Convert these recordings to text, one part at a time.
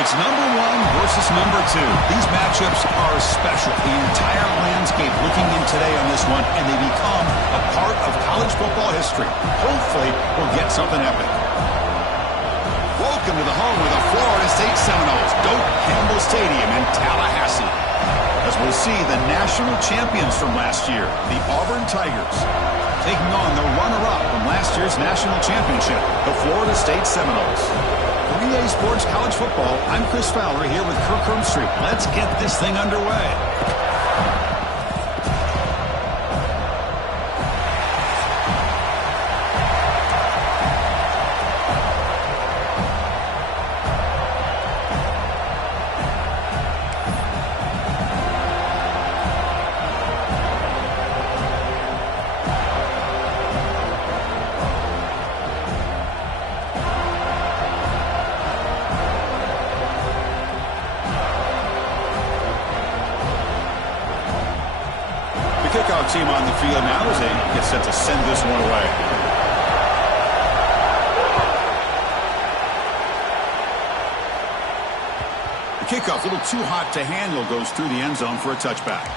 It's number one versus number two. These matchups are special. The entire landscape looking in today on this one, and they become a part of college football history. Hopefully, we'll get something epic. Welcome to the home of the Florida State Seminoles, Doak Campbell Stadium in Tallahassee. As we'll see the national champions from last year, the Auburn Tigers, taking on the runner-up from last year's national championship, the Florida State Seminoles. 3A Sports College Football, I'm Chris Fowler here with Kirk Hermstreet. Let's get this thing underway. Kickoff team on the field now as they get set to send this one away. The kickoff, a little too hot to handle, goes through the end zone for a touchback.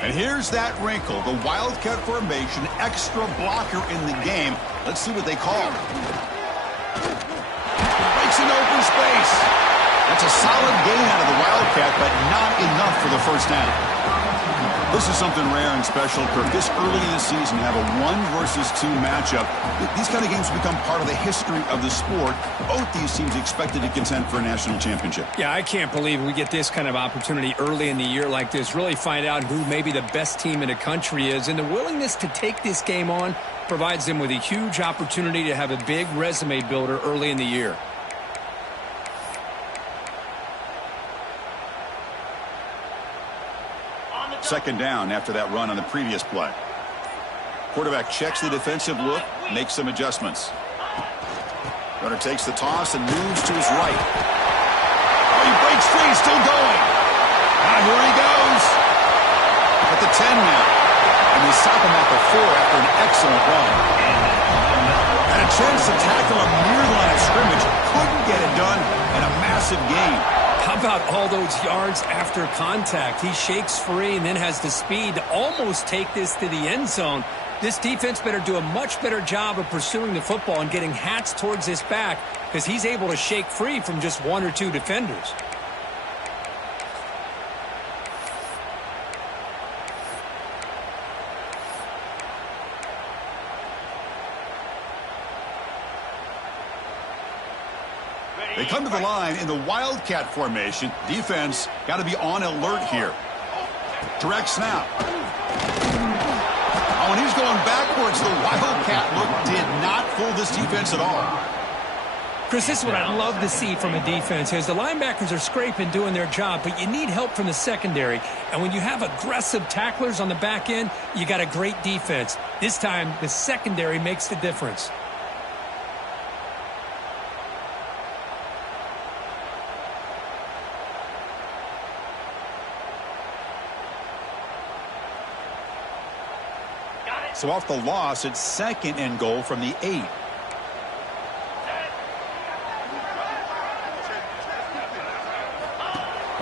And here's that wrinkle, the Wildcat formation, extra blocker in the game. Let's see what they call. Breaks an open space. That's a solid gain out of the Wildcat, but not enough for the first down. This is something rare and special, Kirk. This early in the season, have a 1 versus 2 matchup. These kind of games become part of the history of the sport. Both these teams expected to contend for a national championship. Yeah, I can't believe we get this kind of opportunity early in the year like this. Really find out who maybe the best team in the country is. And the willingness to take this game on provides them with a huge opportunity to have a big resume builder early in the year. Second down after that run on the previous play. Quarterback checks the defensive look, makes some adjustments. Runner takes the toss and moves to his right. Oh, he breaks free, still going. Here he goes. At the 10 now. And they stop him at the 4 after an excellent run. Had a chance to tackle him near the line of scrimmage. Couldn't get it done, and a massive gain. How about all those yards after contact? He shakes free and then has the speed to almost take this to the end zone. This defense better do a much better job of pursuing the football and getting hats towards his back because he's able to shake free from just 1 or 2 defenders. They come to the line in the Wildcat formation. Defense got to be on alert here. Direct snap. Oh, and he's going backwards. The Wildcat look did not fool this defense at all. Chris, this is what I love to see from a defense is the linebackers are scraping, doing their job, but you need help from the secondary. And when you have aggressive tacklers on the back end, you got a great defense. This time, the secondary makes the difference. So off the loss, it's 2nd and goal from the 8.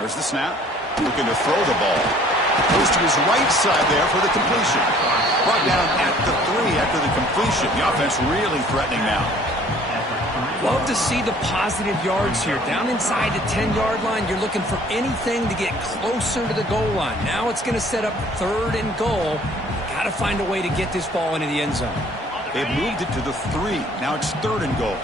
There's the snap. Looking to throw the ball. Goes to his right side there for the completion. Brought down at the 3 after the completion. The offense really threatening now. Love to see the positive yards here. Down inside the 10-yard line, you're looking for anything to get closer to the goal line. Now it's going to set up 3rd and goal. Got to find a way to get this ball into the end zone. They've moved it to the 3. Now it's 3rd and goal.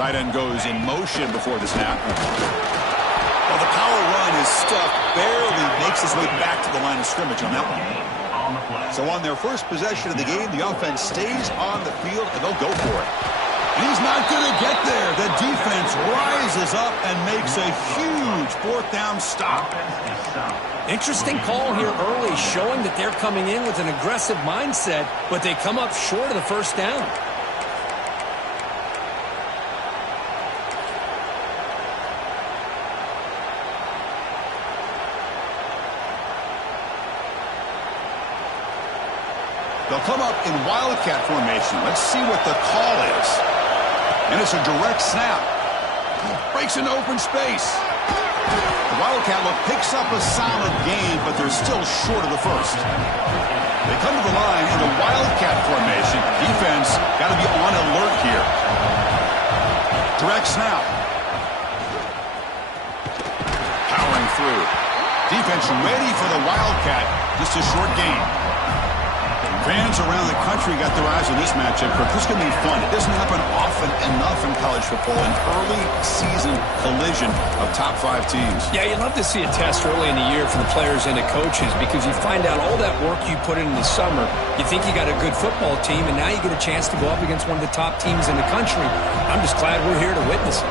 Tight end goes in motion before the snap. Well, the power run is stuffed. Barely makes his way back to the line of scrimmage on that one. So on their first possession of the game, the offense stays on the field, and they'll go for it. And he's not going to get there. The defense rises up and makes a huge fourth down stop. Interesting call here early, showing that they're coming in with an aggressive mindset, but they come up short of the first down. They'll come up in wildcat formation. Let's see what the call is. And it's a direct snap. Breaks into open space. The wildcat look picks up a solid gain, but they're still short of the first. They come to the line in a wildcat formation. Defense got to be on alert here. Direct snap. Powering through. Defense ready for the wildcat. Just a short gain. Fans around the country got their eyes on this matchup. This is going to be fun. It doesn't happen often enough in college football. An early season collision of top 5 teams. Yeah, you love to see a test early in the year for the players and the coaches because you find out all that work you put in the summer. You think you got a good football team, and now you get a chance to go up against one of the top teams in the country. I'm just glad we're here to witness it.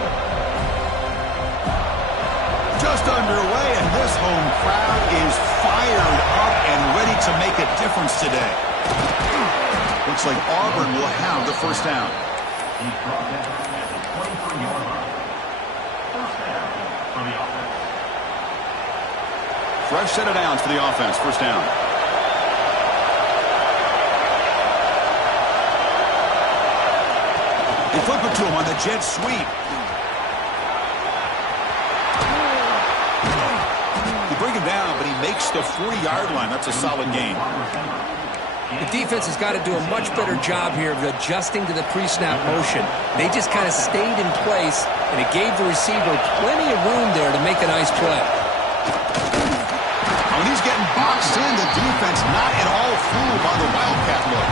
Just underway, and this home crowd is fired up and ready to make a difference today. Looks like Auburn will have the first down. Fresh set of downs for the offense. First down. They flip it to him on the jet sweep. They bring him down, but he makes the 40-yard line. That's a solid gain. The defense has got to do a much better job here of adjusting to the pre-snap motion. They just kind of stayed in place, and it gave the receiver plenty of room there to make a nice play. When he's getting boxed in, the defense not at all fooled by the wildcat look.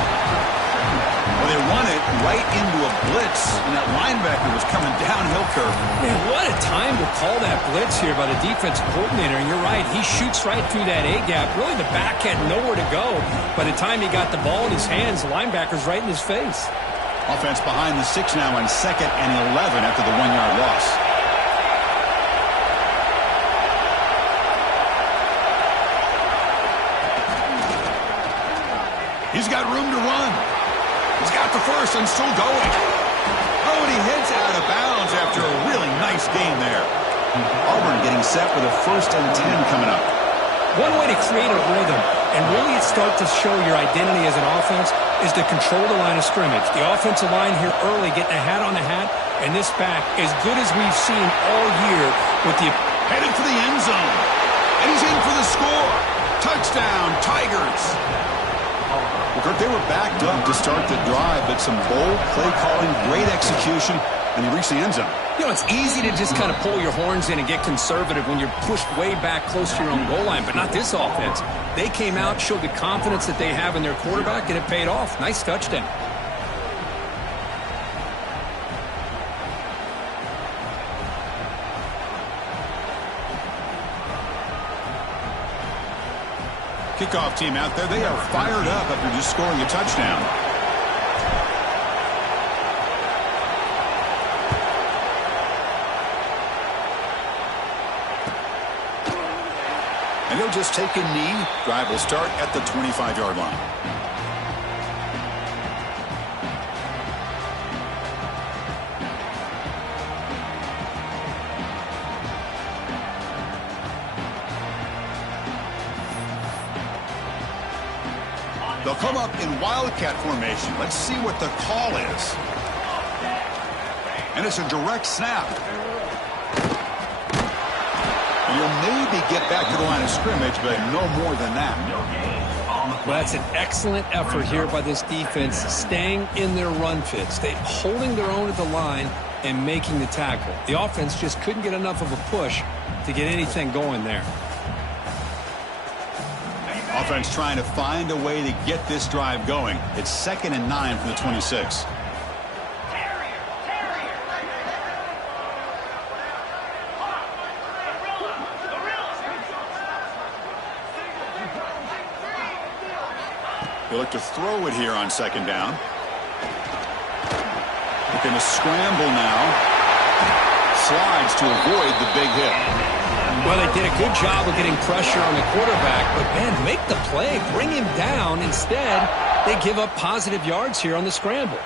Well, they run it right into a blitz, and that linebacker was coming downhill curve. Man, what a time to call that blitz here by the defensive coordinator. And you're right, he shoots right through that A-gap. Really, the back had nowhere to go. By the time he got the ball in his hands, the linebacker's right in his face. Offense behind the 6 now on 2nd and 11 after the 1-yard loss. He's got room to run. He's got the first and still going. Oh, and he heads out of bounds after a really nice game there. Auburn getting set with a 1st and 10 coming up. One way to create a rhythm and really start to show your identity as an offense is to control the line of scrimmage. The offensive line here early getting a hat on the hat, and this back as good as we've seen all year with the headed for the end zone. And he's in for the score. Touchdown, Tigers. Well, Kirk, they were backed up to start the drive, but some bold play calling, great execution, and they reached the end zone. You know, it's easy to just kind of pull your horns in and get conservative when you're pushed way back close to your own goal line, but not this offense. They came out, showed the confidence that they have in their quarterback, and it paid off. Nice touchdown. Kickoff team out there. They are fired up after just scoring a touchdown. And he'll just take a knee. Drive will start at the 25-yard line. They'll come up in wildcat formation. Let's see what the call is. And it's a direct snap. And you'll maybe get back to the line of scrimmage, but no more than that. Well, that's an excellent effort here by this defense, staying in their run fits. They holding their own at the line and making the tackle. The offense just couldn't get enough of a push to get anything going there. Offense trying to find a way to get this drive going. It's 2nd and 9 from the 26. They look to throw it here on second down. Looking to scramble now. Slides to avoid the big hit. Well, they did a good job of getting pressure on the quarterback, but, man, make the play, bring him down. Instead, they give up positive yards here on the scramble.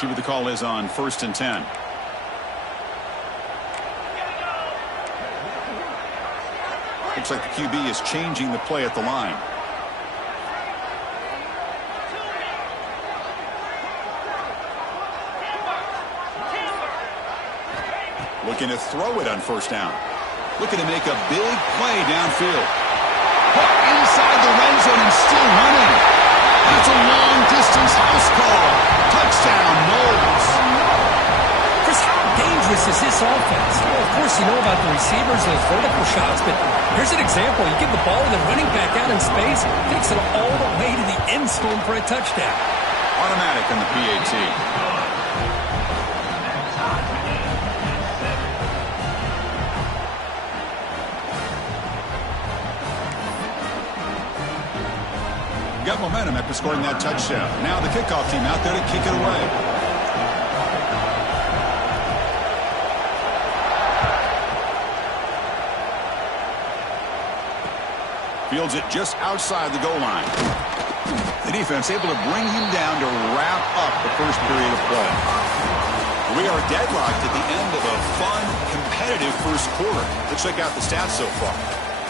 See what the call is on 1st and 10. Looks like the QB is changing the play at the line. Looking to throw it on 1st down. Looking to make a big play downfield. Put inside the red zone and still running. That's a long-distance house call. Touchdown, Knowles. Chris, how dangerous is this offense? Well, of course, you know about the receivers, those vertical shots, but here's an example. You give the ball to the running back out in space, takes it all the way to the end zone for a touchdown. Automatic on the PAT. Got momentum after scoring that touchdown. Now the kickoff team out there to kick it away. Fields it just outside the goal line. The defense able to bring him down to wrap up the first period of play. We are deadlocked at the end of a fun, competitive first quarter. Let's check out the stats so far.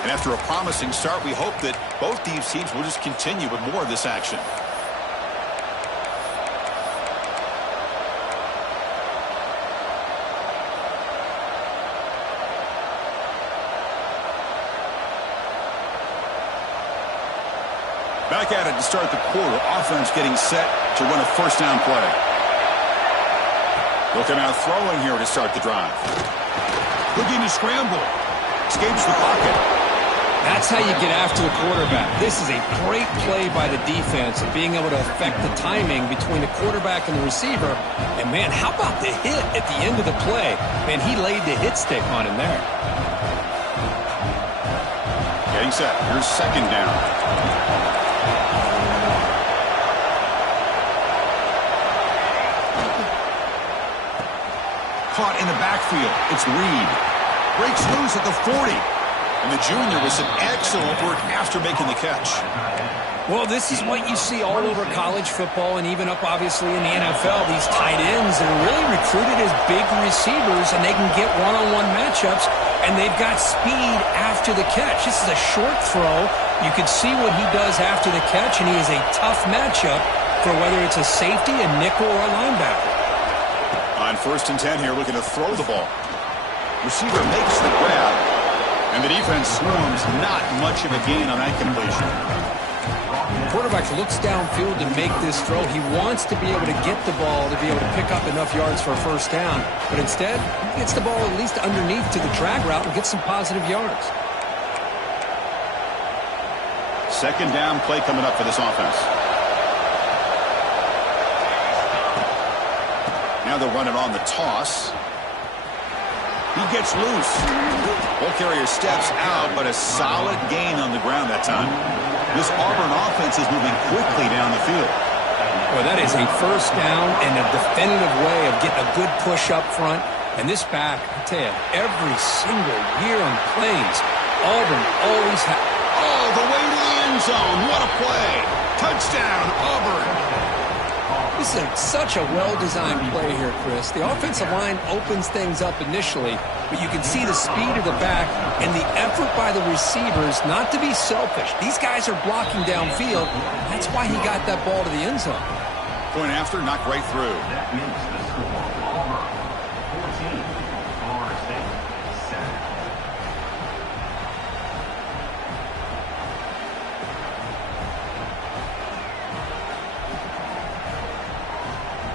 And after a promising start, we hope that both these teams will just continue with more of this action. Back at it to start the quarter. Offense getting set to run a 1st down play. Looking out throwing here to start the drive. Looking to scramble. Escapes the pocket. That's how you get after the quarterback. This is a great play by the defense and being able to affect the timing between the quarterback and the receiver. And, man, how about the hit at the end of the play? Man, he laid the hit stick on him there. Getting set. Here's 2nd down. Caught in the backfield. It's Reed. Breaks loose at the 40. And the junior with some excellent work after making the catch. Well, this is what you see all over college football and even up, obviously, in the NFL. These tight ends that are really recruited as big receivers, and they can get one-on-one matchups, and they've got speed after the catch. This is a short throw. You can see what he does after the catch, and he is a tough matchup for whether it's a safety, a nickel, or a linebacker. On 1st and 10 here, looking to throw the ball. Receiver makes the grab. And the defense swarms, not much of a gain on that completion. The quarterback looks downfield to make this throw. He wants to be able to get the ball to be able to pick up enough yards for a 1st down. But instead, he gets the ball at least underneath to the drag route and gets some positive yards. 2nd down play coming up for this offense. Now they'll run it on the toss. He gets loose. Ball carrier steps out, but a solid gain on the ground that time. This Auburn offense is moving quickly down the field. Well, that is a 1st down and a definitive way of getting a good push up front. And this back, I tell you, every single year on plays, Auburn always has. Oh, the way to the end zone. What a play. Touchdown, Auburn. This is such a well-designed play here, Chris. The offensive line opens things up initially, but you can see the speed of the back and the effort by the receivers not to be selfish. These guys are blocking downfield. That's why he got that ball to the end zone. Point after, knocked right through.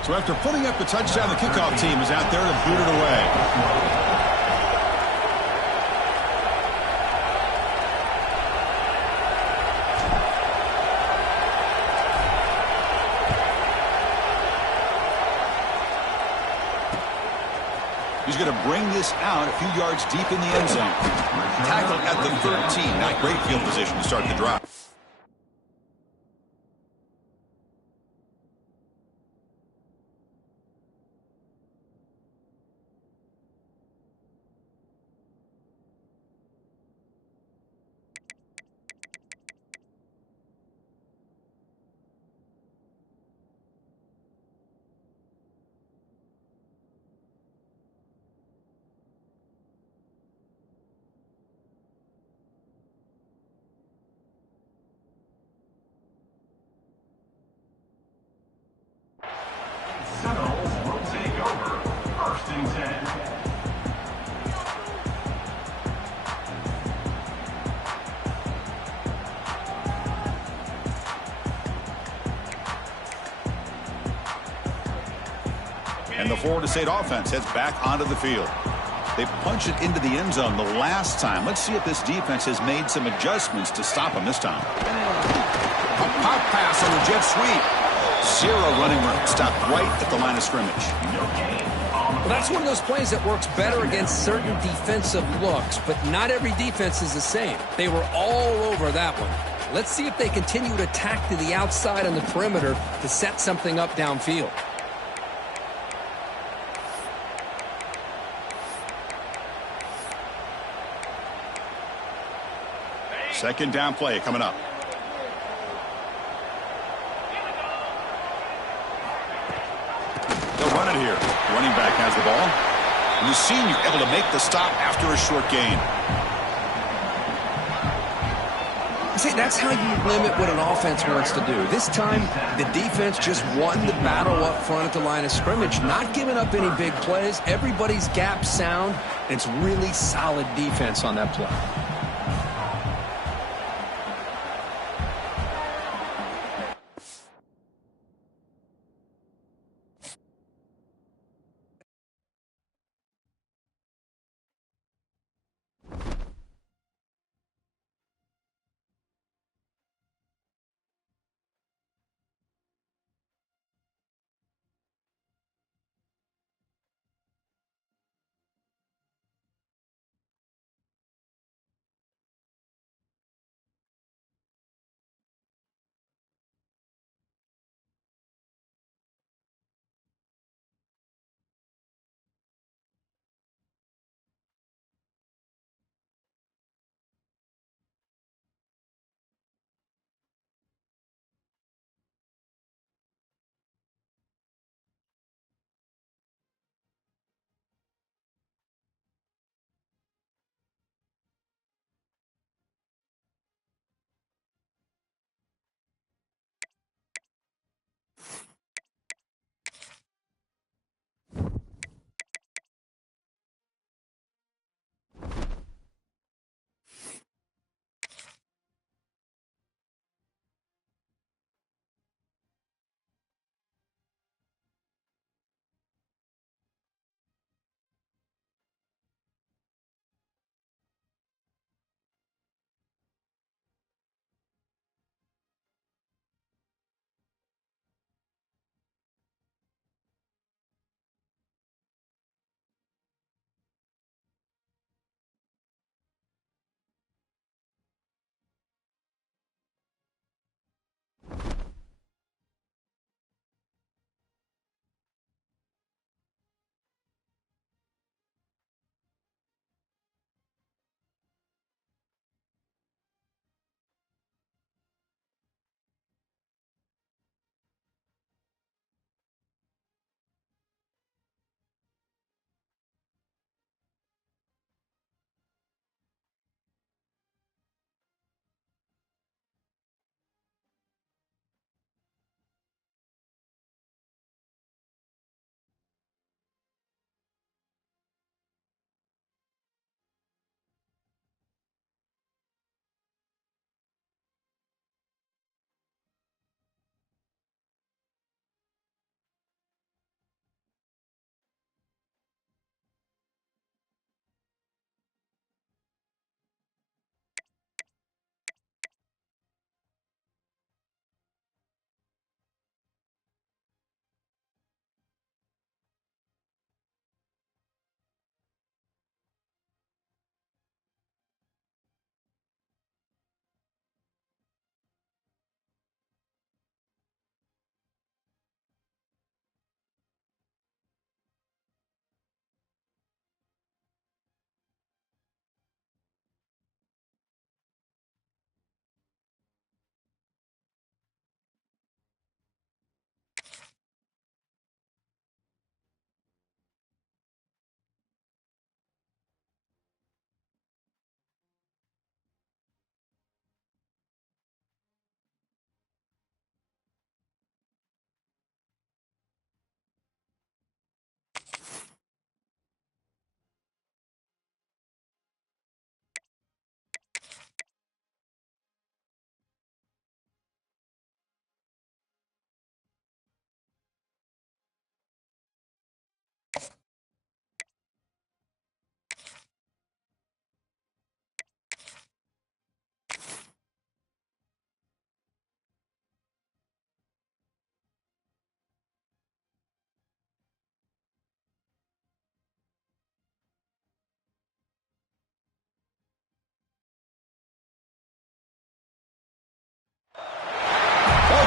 So after putting up the touchdown, the kickoff team is out there to boot it away. bring this out a few yards deep in the end zone. Tackled at the 13. Not great field position to start the drive. And the Florida State offense heads back onto the field. They punch it into the end zone the last time. Let's see if this defense has made some adjustments to stop them this time. A pop pass on the jet sweep. Zero running room. Stopped right at the line of scrimmage. Well, that's one of those plays that works better against certain defensive looks, but not every defense is the same. They were all over that one. Let's see if they continue to attack to the outside on the perimeter to set something up downfield. Second down play coming up. They'll run it here. Running back has the ball. And the senior able to make the stop after a short gain. See, that's how you limit what an offense wants to do. This time, the defense just won the battle up front at the line of scrimmage, not giving up any big plays. Everybody's gap sound. It's really solid defense on that play.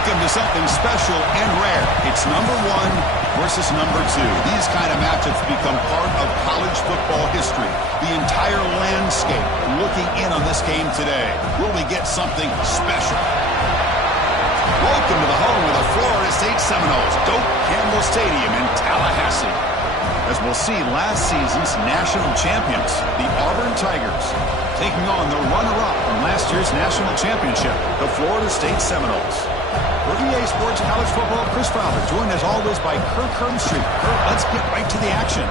Welcome to something special and rare. It's number 1 versus number 2. These kind of matchups become part of college football history. The entire landscape looking in on this game today. Will we get something special? Welcome to the home of the Florida State Seminoles, Doak Campbell Stadium in Tallahassee. As we'll see, last season's national champions, the Auburn Tigers, taking on the runner-up from last year's national championship, the Florida State Seminoles. For EA Sports College Football, Chris Fowler, joined as always by Kirk Hermstreet. Kirk, let's get right to the action.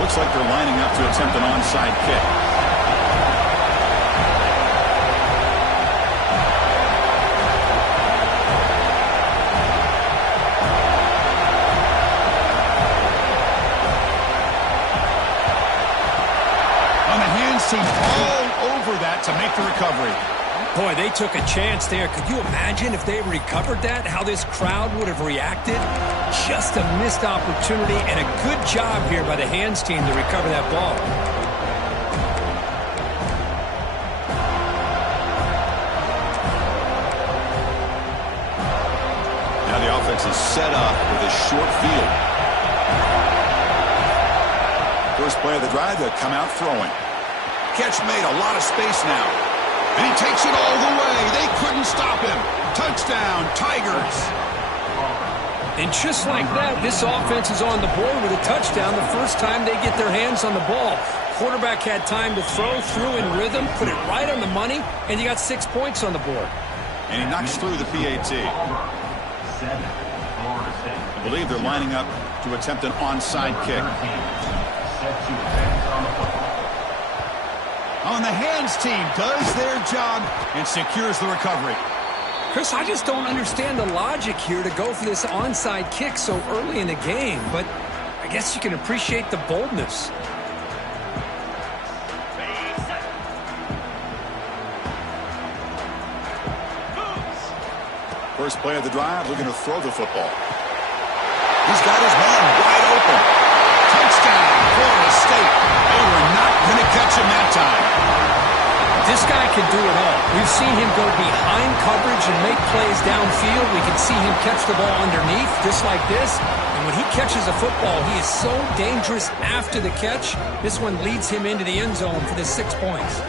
Looks like they're lining up to attempt an onside kick. On the hands team, all over that to make the recovery. Boy, they took a chance there. Could you imagine if they recovered that, how this crowd would have reacted? Just a missed opportunity and a good job here by the hands team to recover that ball. Now the offense is set up with a short field. First play of the drive, they'll come out throwing. Catch made, a lot of space now. And he takes it all the way. They couldn't stop him. Touchdown, Tigers. And just like that, this offense is on the board with a touchdown the first time they get their hands on the ball. Quarterback had time to threw in rhythm, put it right on the money, and you got 6 points on the board. And he knocks through the PAT. I believe they're lining up to attempt an onside kick. On the hands team does their job and secures the recovery. Chris, I just don't understand the logic here to go for this onside kick so early in the game, but I guess you can appreciate the boldness. First play of the drive, looking to throw the football. He's got his man wide open. Touchdown, Florida State. They were not going to catch him that time. This guy can do it all. We've seen him go behind coverage and make plays downfield. We can see him catch the ball underneath, just like this. And when he catches a football, he is so dangerous after the catch. This one leads him into the end zone for the 6 points.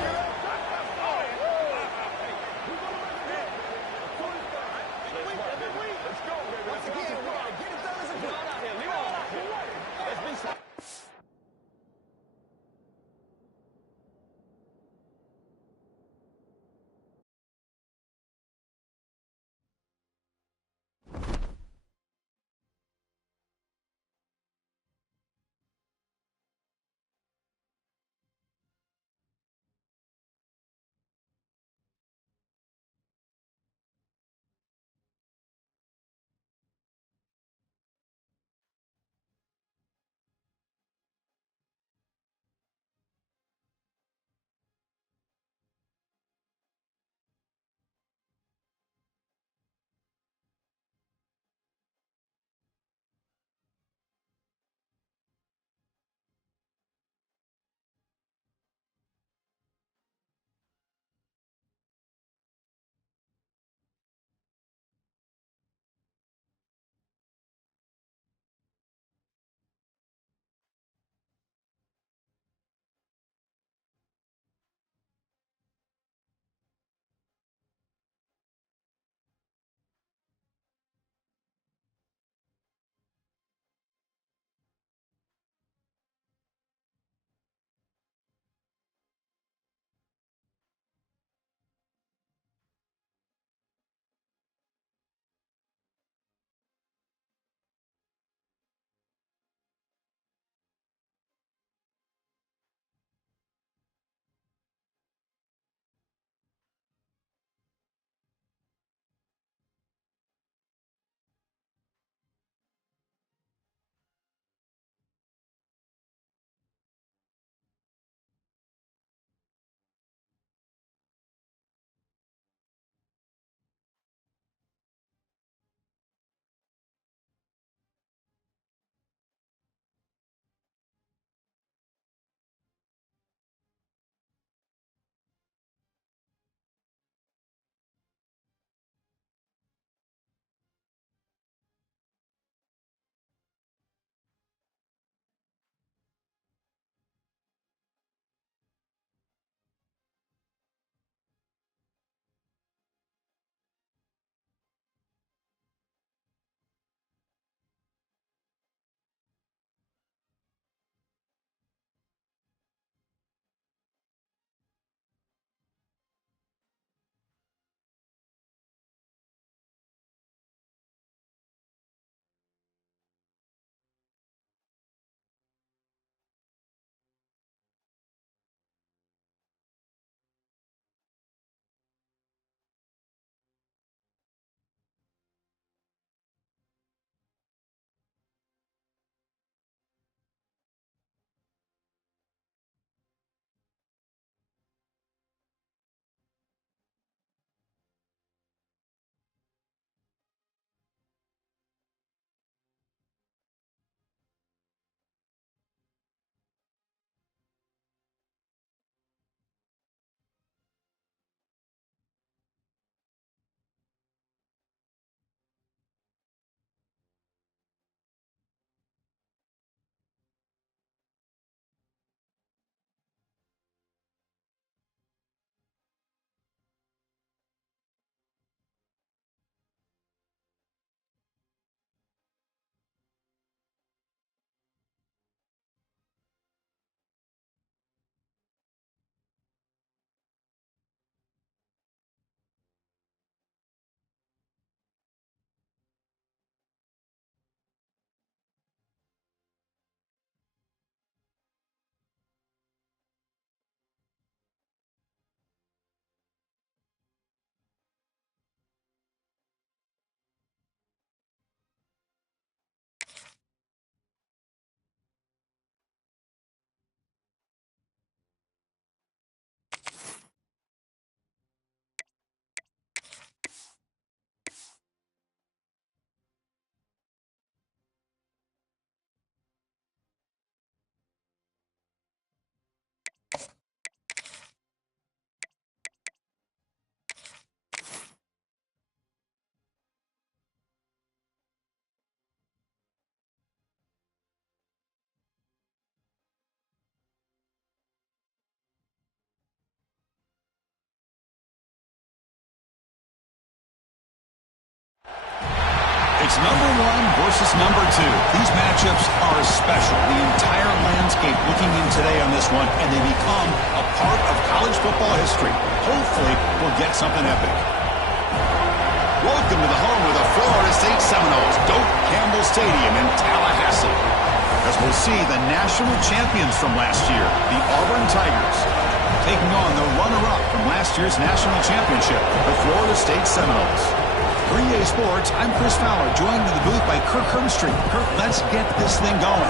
It's number 1 versus number 2. These matchups are special. The entire landscape looking in today on this one, and they become a part of college football history. Hopefully, we'll get something epic. Welcome to the home of the Florida State Seminoles, Doak Campbell Stadium in Tallahassee. As we'll see the national champions from last year, the Auburn Tigers, taking on the runner-up from last year's national championship, the Florida State Seminoles. For EA Sports, I'm Chris Fowler, joined in the booth by Kirk Hermstreet. Kirk, let's get this thing going.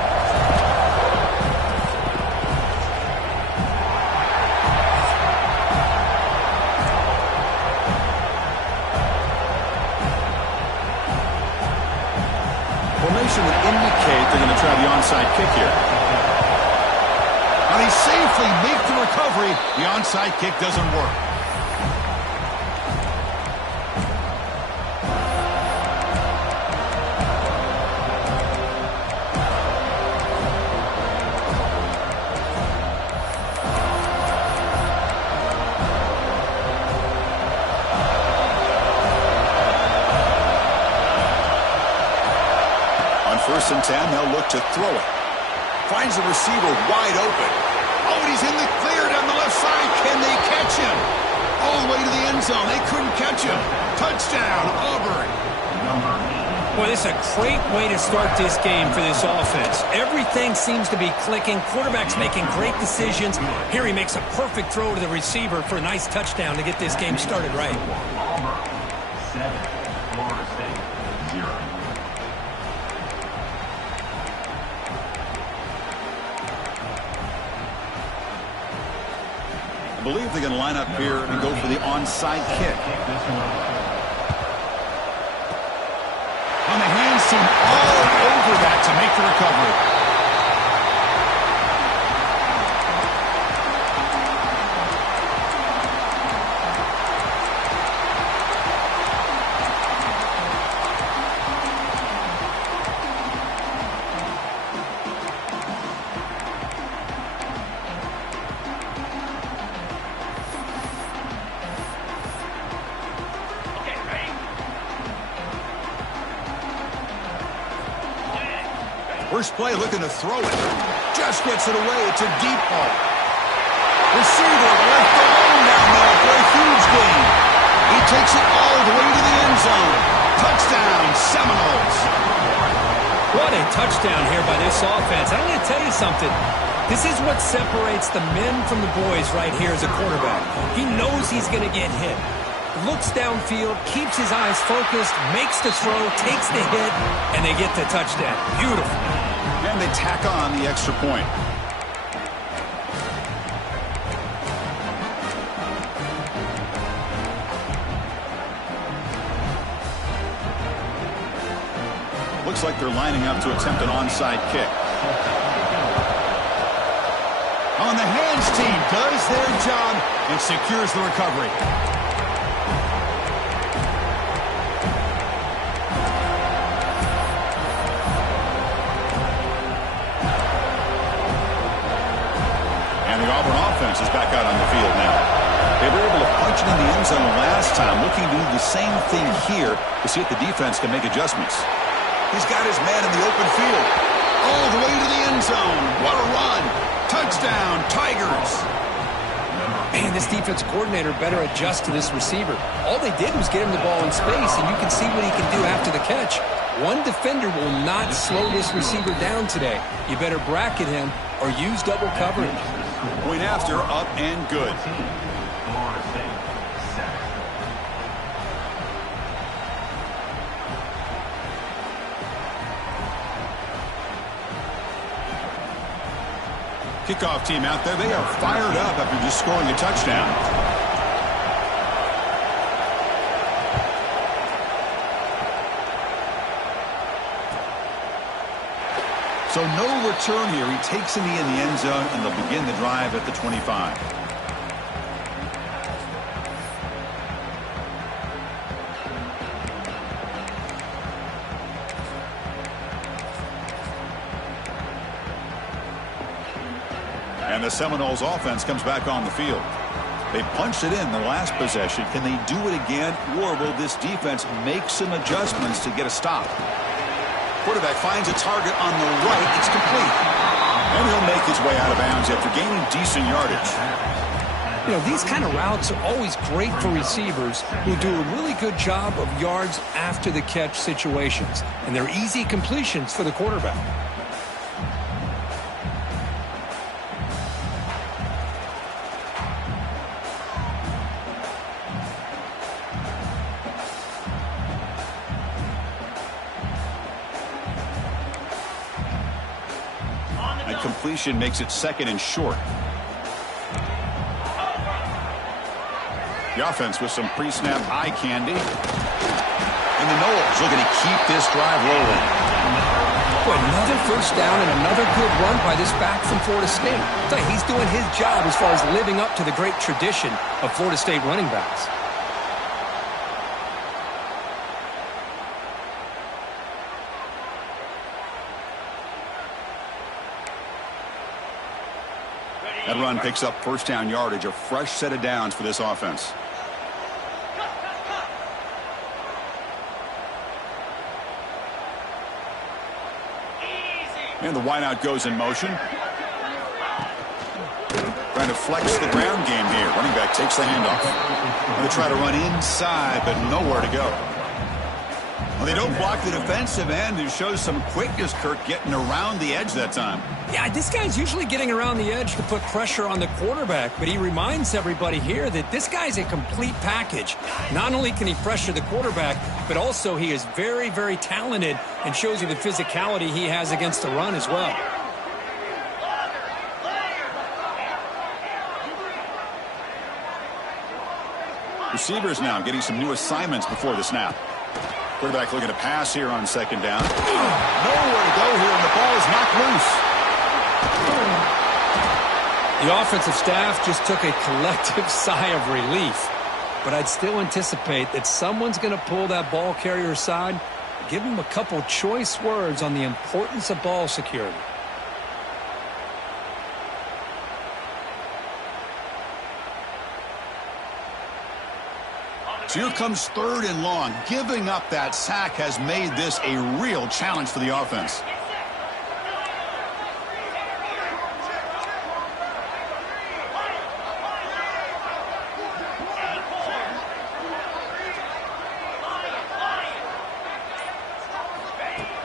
Formation would indicate they're going to try the onside kick here. And they safely make the recovery. The onside kick doesn't work. On 1st and 10, they'll look to throw it. Finds the receiver wide open. Oh, and he's in the clear down the left side. Can they catch him? All the way to the end zone. They couldn't catch him. Touchdown, Auburn. Boy, this is a great way to start this game for this offense. Everything seems to be clicking. Quarterback's making great decisions. Here he makes a perfect throw to the receiver for a nice touchdown to get this game started right. I believe they're going to line up here and go for the onside kick. And the hands seem all over that to make the recovery. First play looking to throw it. Just gets it away. It's a deep ball. Receiver left alone down there for a huge gain. He takes it all the way to the end zone. Touchdown, Seminoles. What a touchdown here by this offense. I'm going to tell you something. This is what separates the men from the boys right here as a quarterback. He knows he's going to get hit. Looks downfield, keeps his eyes focused, makes the throw, takes the hit, and they get the touchdown. Beautiful. And they tack on the extra point. Looks like they're lining up to attempt an onside kick. On the hands team does their job and secures the recovery. The Auburn offense is back out on the field now. They were able to punch it in the end zone last time, looking to do the same thing here to see if the defense can make adjustments. He's got his man in the open field. All the way to the end zone. What a run. Touchdown, Tigers. Man, this defense coordinator better adjust to this receiver. All they did was get him the ball in space, and you can see what he can do after the catch. One defender will not slow this receiver down today. You better bracket him or use double coverage. Point after, up and good. Kickoff team out there, they are fired up after just scoring a touchdown. So no return here. He takes it in the end zone, and they'll begin the drive at the 25. And the Seminoles offense comes back on the field. They punched it in the last possession. Can they do it again, or will this defense make some adjustments to get a stop? Quarterback finds a target on the right. It's complete. And he'll make his way out of bounds after gaining decent yardage. You know, these kind of routes are always great for receivers who do a really good job of yards after the catch situations. And they're easy completions for the quarterback. Completion makes it 2nd and short. The offense with some pre-snap eye candy. And the Noles looking to keep this drive rolling. Boy, another first down and another good run by this back from Florida State. I tell you, he's doing his job as far as living up to the great tradition of Florida State running backs. That run picks up first down yardage, a fresh set of downs for this offense. And the wideout goes in motion. Trying to flex the ground game here. Running back takes the handoff. Going to try to run inside, but nowhere to go. Well, they don't block the defensive end, who shows some quickness, Kirk, getting around the edge that time. Yeah, this guy's usually getting around the edge to put pressure on the quarterback, but he reminds everybody here that this guy's a complete package. Not only can he pressure the quarterback, but also he is very, very talented and shows you the physicality he has against the run as well. Receivers now getting some new assignments before the snap. Quarterback looking to pass here on 2nd down. Nowhere to go here, and the ball is knocked loose. The offensive staff just took a collective sigh of relief. But I'd still anticipate that someone's going to pull that ball carrier aside, give him a couple choice words on the importance of ball security. So here comes 3rd and long. Giving up that sack has made this a real challenge for the offense.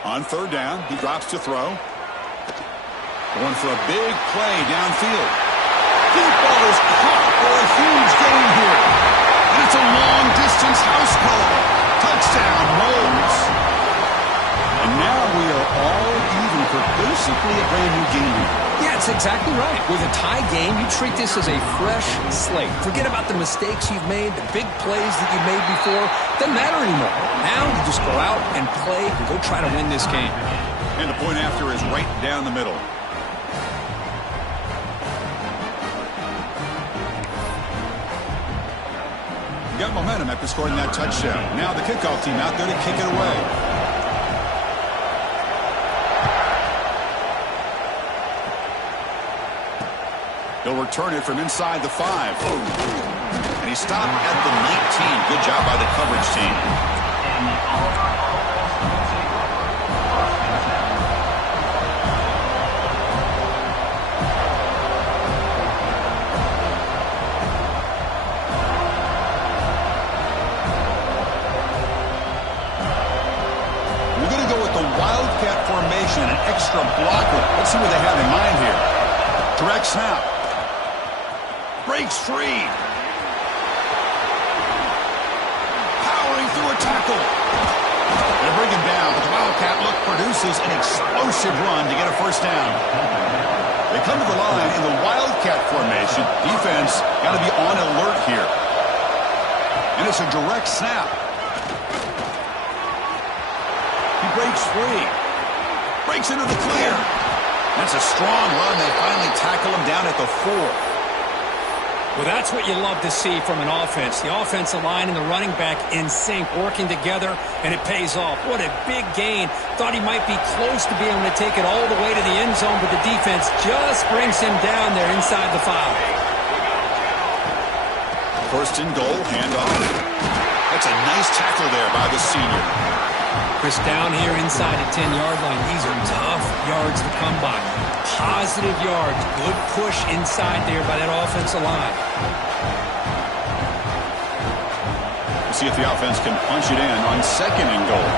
On 3rd down, he drops to throw. Going for a big play downfield. Deep ball is caught for a huge gain here. And it's a long-distance house call. Touchdown, Noles. And now we are all even for basically a brand-new game. Yeah, it's exactly right. With a tie game, you treat this as a fresh slate. Forget about the mistakes you've made, the big plays that you made before. Doesn't matter anymore. Now you just go out and play and go try to win this game. And the point after is right down the middle. Got momentum after scoring that touchdown. Now the kickoff team out there to kick it away. He'll return it from inside the 5. And he stopped at the 19. Good job by the coverage team. An extra blocker. Let's see what they have in mind here. Direct snap. Breaks free. Powering through a tackle. They bring him down, but the Wildcat look produces an explosive run to get a first down. They come to the line in the Wildcat formation. Defense got to be on alert here. And it's a direct snap. He breaks free. Breaks into the clear. That's a strong run. They finally tackle him down at the 4. Well, that's what you love to see from an offense. The offensive line and the running back in sync, working together, and it pays off. What a big gain. Thought he might be close to being able to take it all the way to the end zone, but the defense just brings him down there inside the 5. First and goal, handoff. That's a nice tackle there by the senior. Chris, down here inside the 10-yard line, these are tough yards to come by. Positive yards, good push inside there by that offensive line. We'll see if the offense can punch it in on second and goal.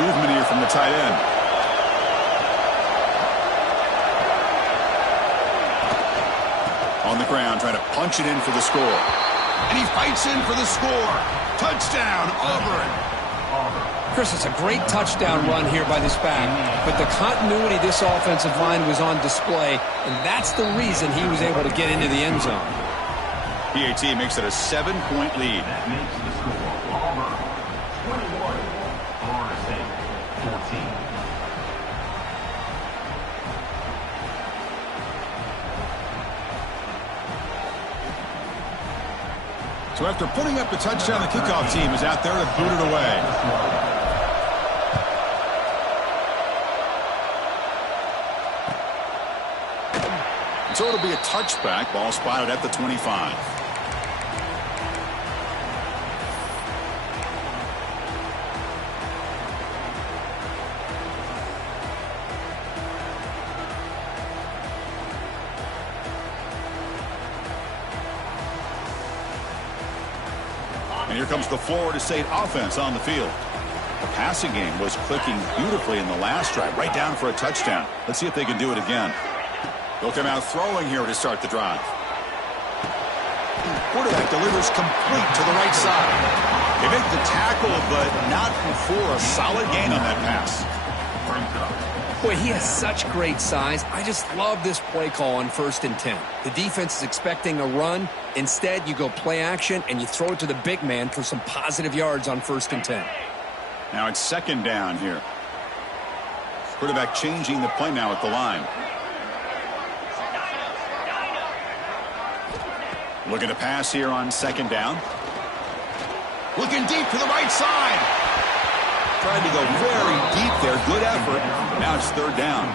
Movement here from the tight end. On the ground, trying to punch it in for the score. And he fights in for the score. Touchdown, Auburn. Chris, it's a great touchdown run here by this back. But the continuity of this offensive line was on display, and that's the reason he was able to get into the end zone. PAT makes it a 7-point lead. That makes the score Auburn 21, Florida State 14. So after putting up the touchdown, the kickoff team is out there to boot it away. So it'll be a touchback. Ball spotted at the 25. And here comes the Florida State offense on the field. The passing game was clicking beautifully in the last drive, right down for a touchdown. Let's see if they can do it again. They'll come out throwing here to start the drive. Quarterback delivers complete to the right side. They make the tackle, but not before a solid gain on that pass. Boy, he has such great size. I just love this play call on 1st and 10. The defense is expecting a run. Instead, you go play action, and you throw it to the big man for some positive yards on 1st and 10. Now it's second down here. Quarterback changing the play now at the line. Looking to pass here on second down. Looking deep to the right side. Tried to go very deep there. Good effort. Now it's third down.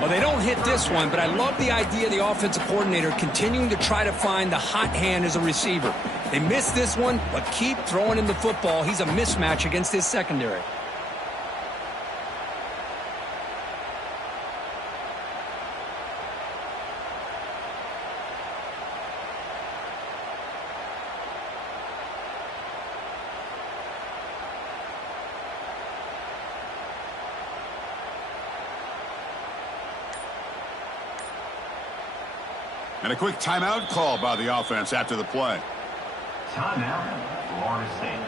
Well, they don't hit this one, but I love the idea of the offensive coordinator continuing to try to find the hot hand as a receiver. They missed this one, but keep throwing him the football. He's a mismatch against his secondary. And a quick timeout call by the offense after the play. Timeout, Florida State.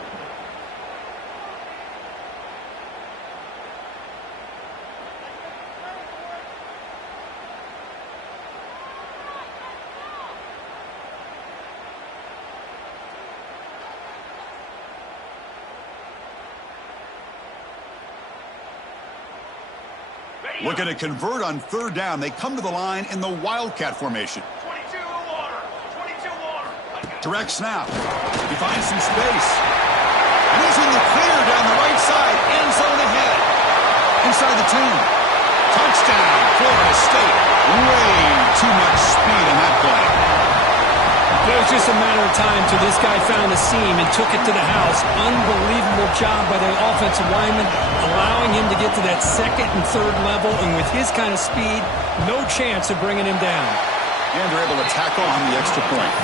Looking to convert on third down. They come to the line in the Wildcat formation. 22 water. Direct snap. He finds some space. And he's in the clear down the right side. End zone ahead. Inside the 10. Touchdown, Florida State. Way too much speed in that play. It was just a matter of time till this guy found a seam and took it to the house. Unbelievable job by the offensive lineman, allowing him to get to that second and third level. And with his kind of speed, no chance of bringing him down. And they're able to tackle on the extra point.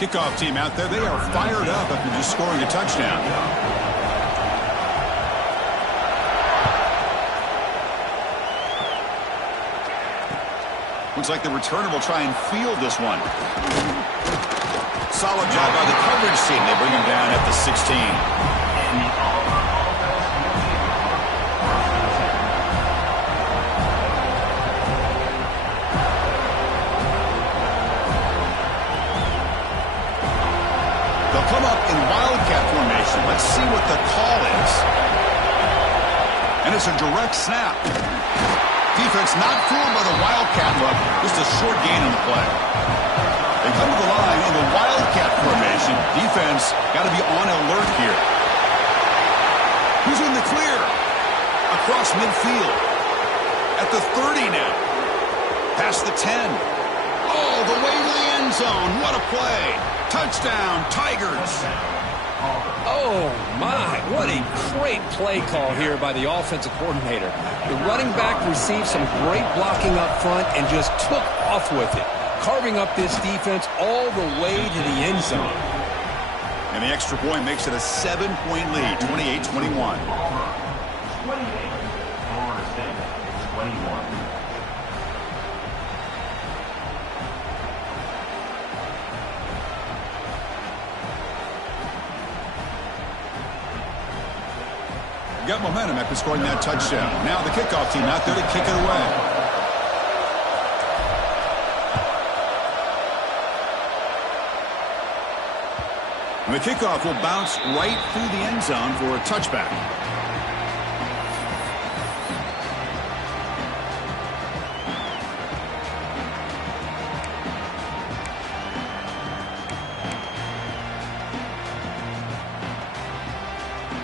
Kickoff team out there, they are fired up after just scoring a touchdown. Looks like the returner will try and field this one. Solid job by the coverage team. They bring him down at the 16. They'll come up in Wildcat formation. Let's see what the call is. And it's a direct snap. Defense not fooled by the Wildcat look. Just a short gain on the play. They come to the line in the Wildcat formation. Defense got to be on alert here. Who's in the clear? Across midfield. At the 30 now. Past the 10. All the way to the end zone. What a play. Touchdown, Tigers. Oh, my. What a great play call here by the offensive coordinator. The running back received some great blocking up front and just took off with it, carving up this defense all the way to the end zone. And the extra point makes it a 7-point lead, 28-21. 28. Florida State, 21. Got momentum after scoring that touchdown. Now the kickoff team out there to kick it away. And the kickoff will bounce right through the end zone for a touchback.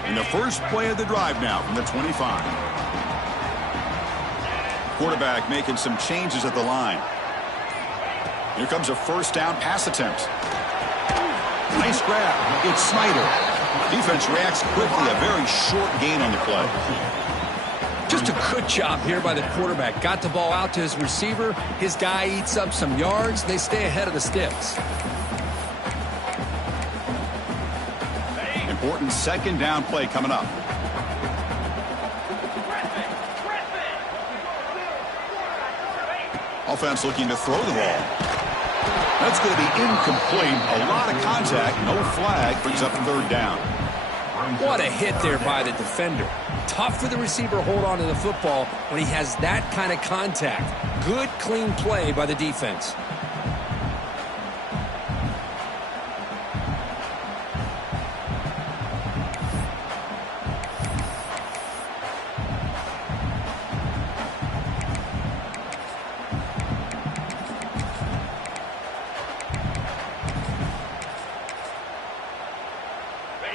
And the first play of the drive now from the 25. Quarterback making some changes at the line. Here comes a first down pass attempt. Nice grab. It's Snyder. Defense reacts quickly. A very short gain on the play. Just a good job here by the quarterback. Got the ball out to his receiver. His guy eats up some yards. They stay ahead of the sticks. Important second down play coming up. Offense looking to throw the ball. That's going to be incomplete. A lot of contact. No flag. Brings up third down. What a hit there by the defender. Tough for the receiver to hold on to the football when he has that kind of contact. Good, clean play by the defense.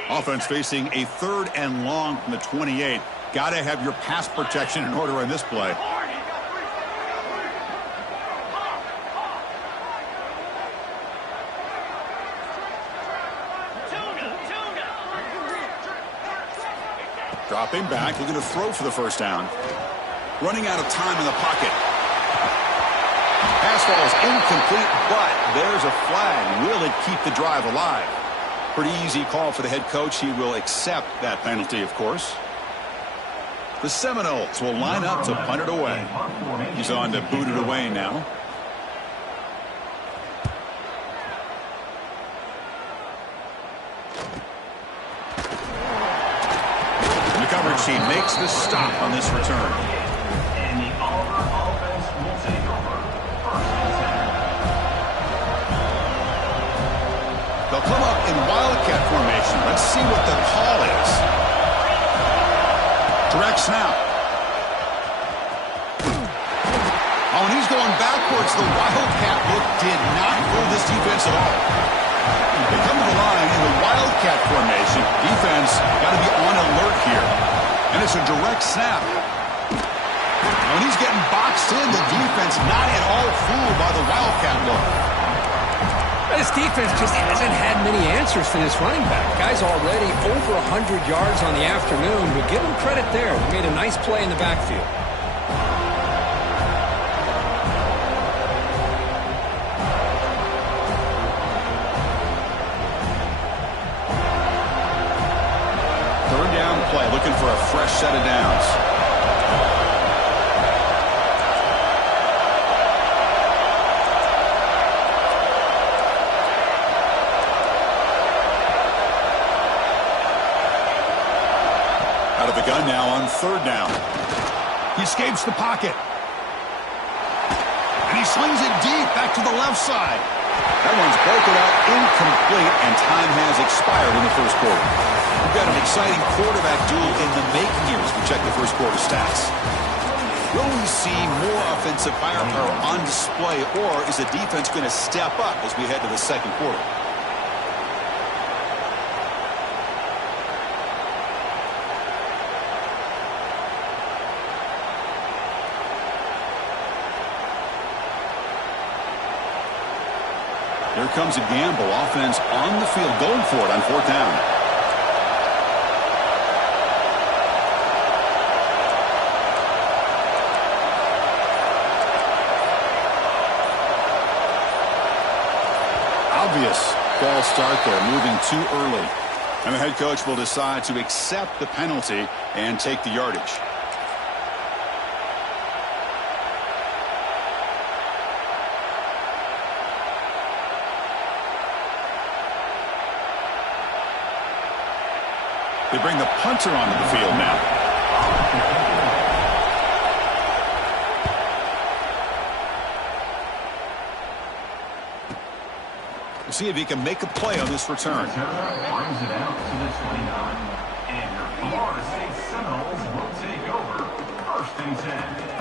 Offense facing a third and long from the 28. Got to have your pass protection in order on this play. Dropping back, looking to throw for the first down. Running out of time in the pocket. Pass ball is incomplete, but there's a flag. Will it keep the drive alive? Pretty easy call for the head coach. He will accept that penalty, of course. The Seminoles will line up to punt it away. He's on to boot it away now. And the coverage team makes the stop on this return. And the Auburn offense will take over. First and 10. They'll come up in Wildcat formation. Let's see what the call is. Direct snap. Oh, and he's going backwards. The Wildcat look did not fool this defense at all. They come to the line in the Wildcat formation. Defense got to be on alert here. And it's a direct snap. When he's getting boxed in, the defense not at all fooled by the Wildcat look. This defense just hasn't had many answers for this running back. Guy's already over 100 yards on the afternoon, but give him credit there. He made a nice play in the backfield. Third down play, looking for a fresh set of downs. Out of the gun now on third down. He escapes the pocket. And he slings it deep back to the left side. That one's broken up, incomplete, and time has expired in the first quarter. We've got an exciting quarterback duel in the making here as we check the first quarter stats. Will we see more offensive firepower on display, or is the defense going to step up as we head to the second quarter? Here comes a gamble. Offense on the field, going for it on 4th down. Obvious false start there, moving too early. And the head coach will decide to accept the penalty and take the yardage. They bring the punter onto the field now. We'll see if he can make a play on this return. Brings it out to the 29. And your Florida State Seminoles will take over 1st and 10.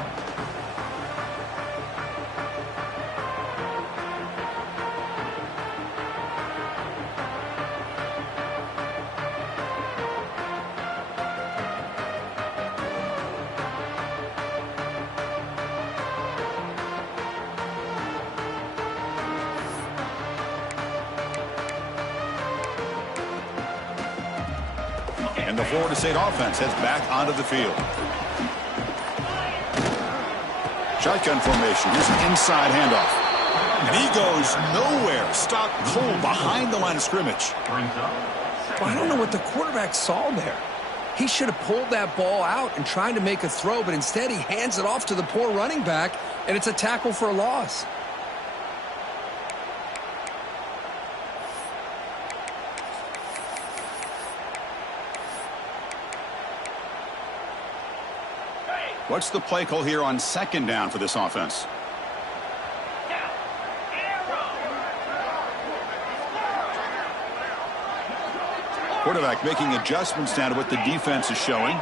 And the Florida State offense heads back onto the field. Shotgun formation. Here's an inside handoff. And he goes nowhere. Stopped cold behind the line of scrimmage. Well, I don't know what the quarterback saw there. He should have pulled that ball out and tried to make a throw, but instead he hands it off to the poor running back, and it's a tackle for a loss. What's the play call here on 2nd down for this offense? Quarterback making adjustments now to what the defense is showing.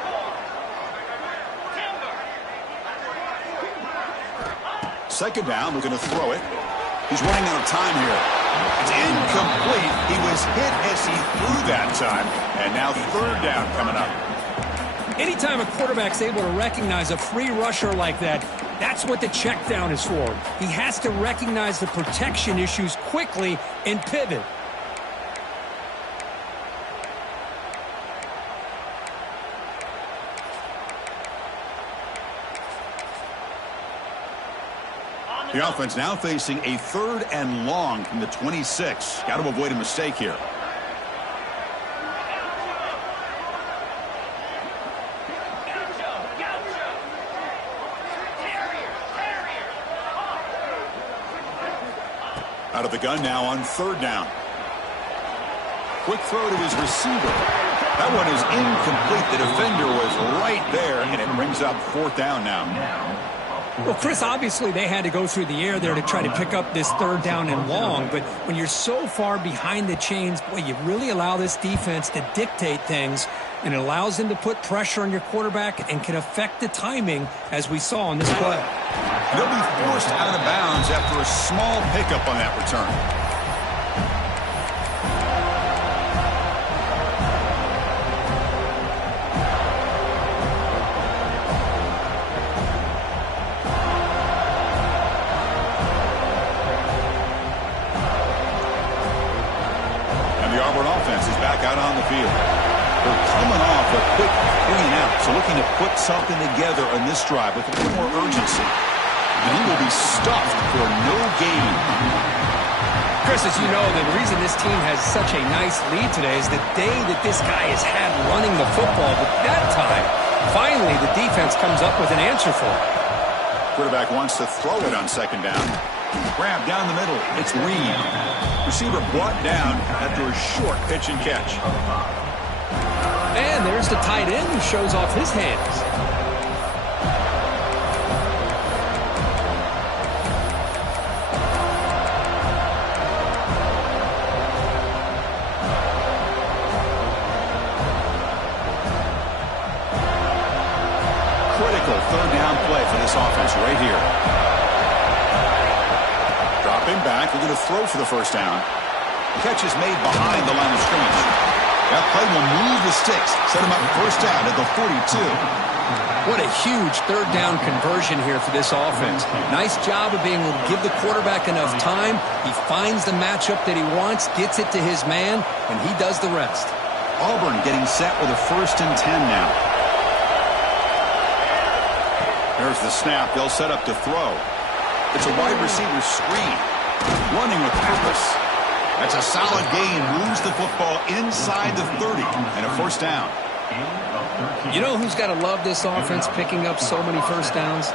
Second down, looking to throw it. He's running out of time here. It's incomplete. He was hit as he threw that time. And now 3rd down coming up. Anytime a quarterback's able to recognize a free rusher like that, that's what the check down is for. He has to recognize the protection issues quickly and pivot. The offense now facing a 3rd and long from the 26. Got to avoid a mistake here. Out of the gun now on 3rd down. Quick throw to his receiver. That one is incomplete. The defender was right there, and it brings up 4th down now. Well, Chris, obviously they had to go through the air there to try to pick up this 3rd down and long, but when you're so far behind the chains, boy, you really allow this defense to dictate things, and it allows them to put pressure on your quarterback and can affect the timing, as we saw on this play. They'll be forced out of bounds after a small pickup on that return. Out on the field. They're coming off a quick 3-and-out, so looking to put something together on this drive with a little more urgency. And he will be stuffed for no gain. Chris, as you know, the reason this team has such a nice lead today is the day that this guy has had running the football. But that time, finally, the defense comes up with an answer for it. Quarterback wants to throw it on 2nd down. Grab down the middle. It's Reed. Receiver brought down after a short pitch and catch. And there's the tight end who shows off his hands. Critical 3rd down play for this offense right here. Dropping back, we're going to throw for the 1st down. The catch is made behind the line of scrimmage. That play will move the sticks, set him up first down at the 42. What a huge third down conversion here for this offense. Nice job of being able to give the quarterback enough time. He finds the matchup that he wants, gets it to his man, and he does the rest. Auburn getting set with a 1st and 10 now. There's the snap. They'll set up to throw. It's a wide receiver screen. Running with purpose. That's a solid gain. Moves the football inside the 30 and a 1st down. You know who's got to love this offense picking up so many 1st downs?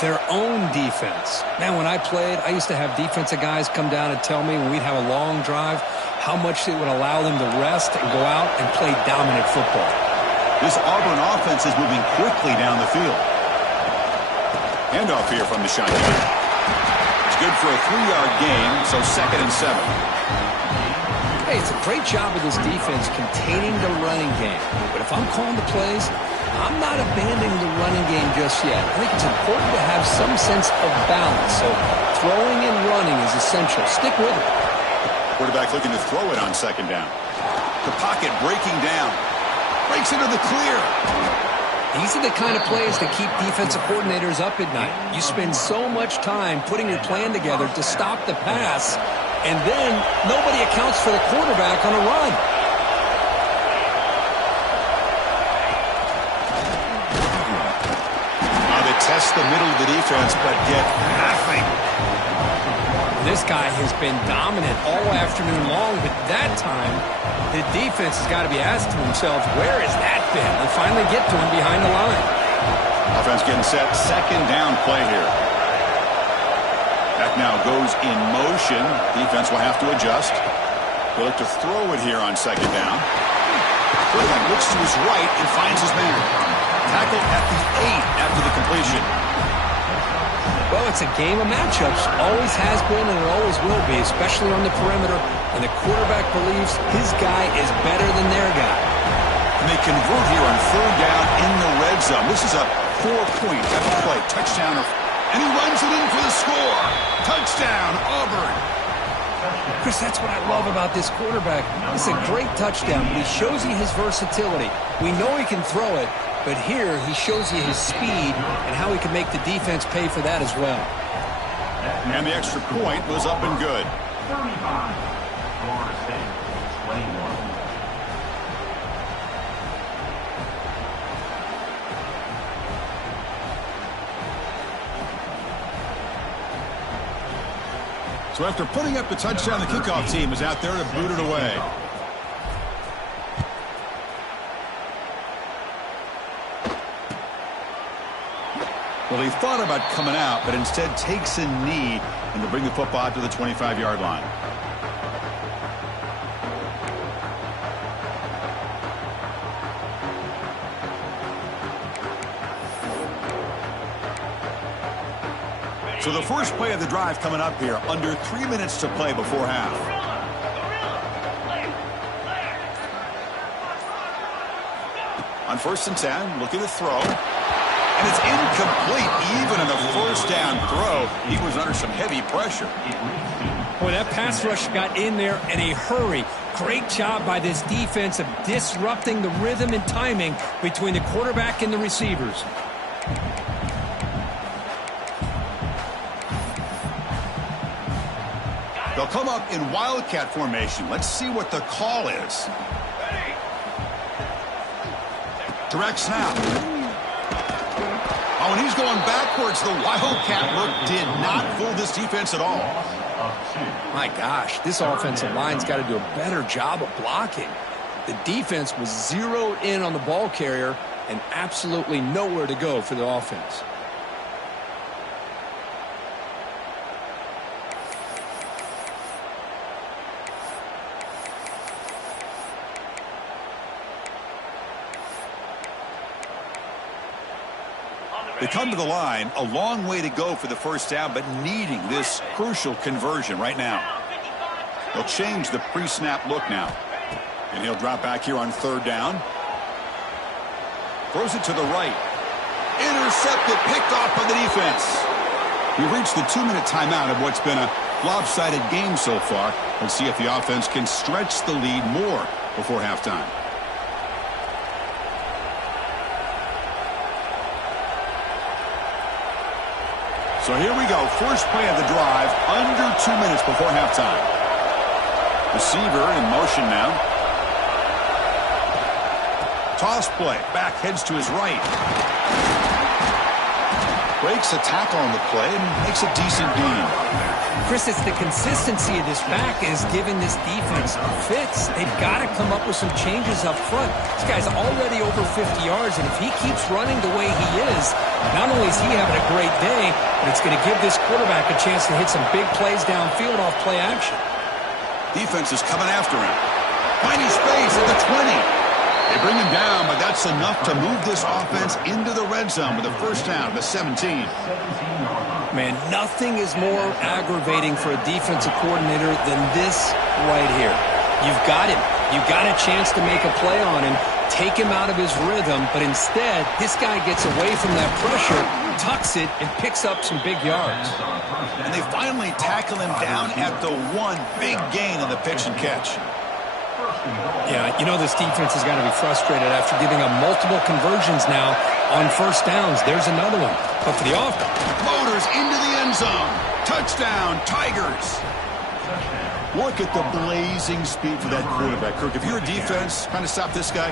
Their own defense. Man, when I played, I used to have defensive guys come down and tell me when we'd have a long drive how much it would allow them to rest and go out and play dominant football. This Auburn offense is moving quickly down the field. Handoff here from the shotgun. It's good for a 3-yard gain, so 2nd and 7. Hey, it's a great job of this defense containing the running game. But if I'm calling the plays, I'm not abandoning the running game just yet. I think it's important to have some sense of balance. So throwing and running is essential. Stick with it. Quarterback looking to throw it on 2nd down. The pocket breaking down. Breaks into the clear. These are the kind of plays that keep defensive coordinators up at night. You spend so much time putting your plan together to stop the pass, and then nobody accounts for the quarterback on a run. Now they test the middle of the defense, but get nothing. This guy has been dominant all afternoon long, but that time, the defense has got to be asking themselves, where has that been? They finally get to him behind the line. Offense getting set. 2nd down play here. Back now goes in motion. Defense will have to adjust. He'll look to throw it here on 2nd down. Quarterback looks to his right and finds his man. Tackle at the 8 after the completion. Well, it's a game of matchups. Always has been and it always will be, especially on the perimeter. And the quarterback believes his guy is better than their guy. And they convert here on 3rd down in the red zone. This is a 4-point type of play. Touchdown. And he runs it in for the score. Touchdown, Auburn. Chris, that's what I love about this quarterback. It's a great touchdown, but he shows you his versatility. We know he can throw it, but here he shows you his speed and how he can make the defense pay for that as well. And the extra point was up and good. 35. Florida State, 21. So after putting up the touchdown, the kickoff team is out there to boot it away. Well, he thought about coming out, but instead takes a knee and to bring the football out to the 25-yard line. So the first play of the drive coming up here, under 3 minutes to play before half. On 1st and 10, looking to throw. And it's incomplete, even in the 1st down throw. He was under some heavy pressure. Boy, that pass rush got in there in a hurry. Great job by this defense of disrupting the rhythm and timing between the quarterback and the receivers. They'll come up in wildcat formation. Let's see what the call is. Direct snap. Oh, and he's going backwards. The wildcat look did not fool this defense at all. My gosh, this offensive line's got to do a better job of blocking. The defense was zeroed in on the ball carrier and absolutely nowhere to go for the offense. They come to the line, a long way to go for the 1st down, but needing this crucial conversion right now. They'll change the pre-snap look now. And he'll drop back here on 3rd down. Throws it to the right. Intercepted, picked off by the defense. We've reached the 2-minute timeout of what's been a lopsided game so far. Let's see if the offense can stretch the lead more before halftime. So here we go. First play of the drive, under 2 minutes before halftime. Receiver in motion now. Toss play. Back heads to his right. Breaks a tackle on the play and makes a decent gain. Chris, it's the consistency of this back is giving this defense fits. They've got to come up with some changes up front. This guy's already over 50 yards, and if he keeps running the way he is, not only is he having a great day, but it's going to give this quarterback a chance to hit some big plays downfield off play action. Defense is coming after him. Finding space at the 20. They bring him down, but that's enough to move this offense into the red zone with a first down, the 17. Man, nothing is more aggravating for a defensive coordinator than this right here. You've got him. You've got a chance to make a play on him, take him out of his rhythm, but instead, this guy gets away from that pressure, tucks it, and picks up some big yards. And they finally tackle him down at the 1. Big gain on the pitch and catch. Yeah, you know this defense has got to be frustrated after giving up multiple conversions now on first downs. There's another one. But for the offense, Motors into the end zone. Touchdown, Tigers. Look at the blazing speed for that quarterback. Kirk, if you're a defense trying to stop this guy,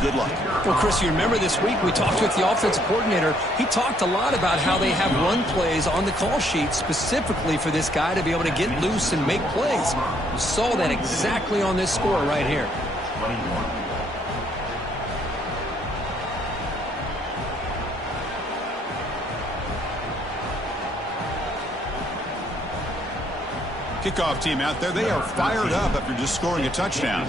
good luck. Well, Chris, you remember this week we talked with the offensive coordinator. He talked a lot about how they have run plays on the call sheet specifically for this guy to be able to get loose and make plays. We saw that exactly on this score right here. 21. Kickoff team out there, they are fired up after just scoring a touchdown.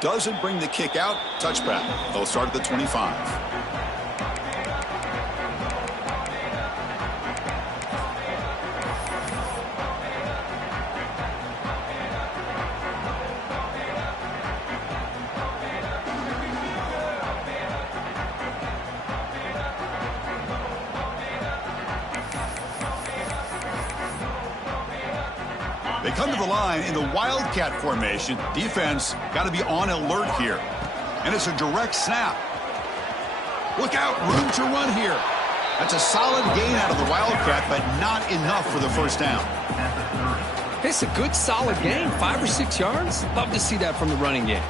Doesn't bring the kick out. Touchback. They'll start at the 25. They come to the line in the Wildcat formation. Defense got to be on alert here. And it's a direct snap. Look out, room to run here. That's a solid gain out of the Wildcat, but not enough for the first down. It's a good, solid gain, 5 or 6 yards. Love to see that from the running game.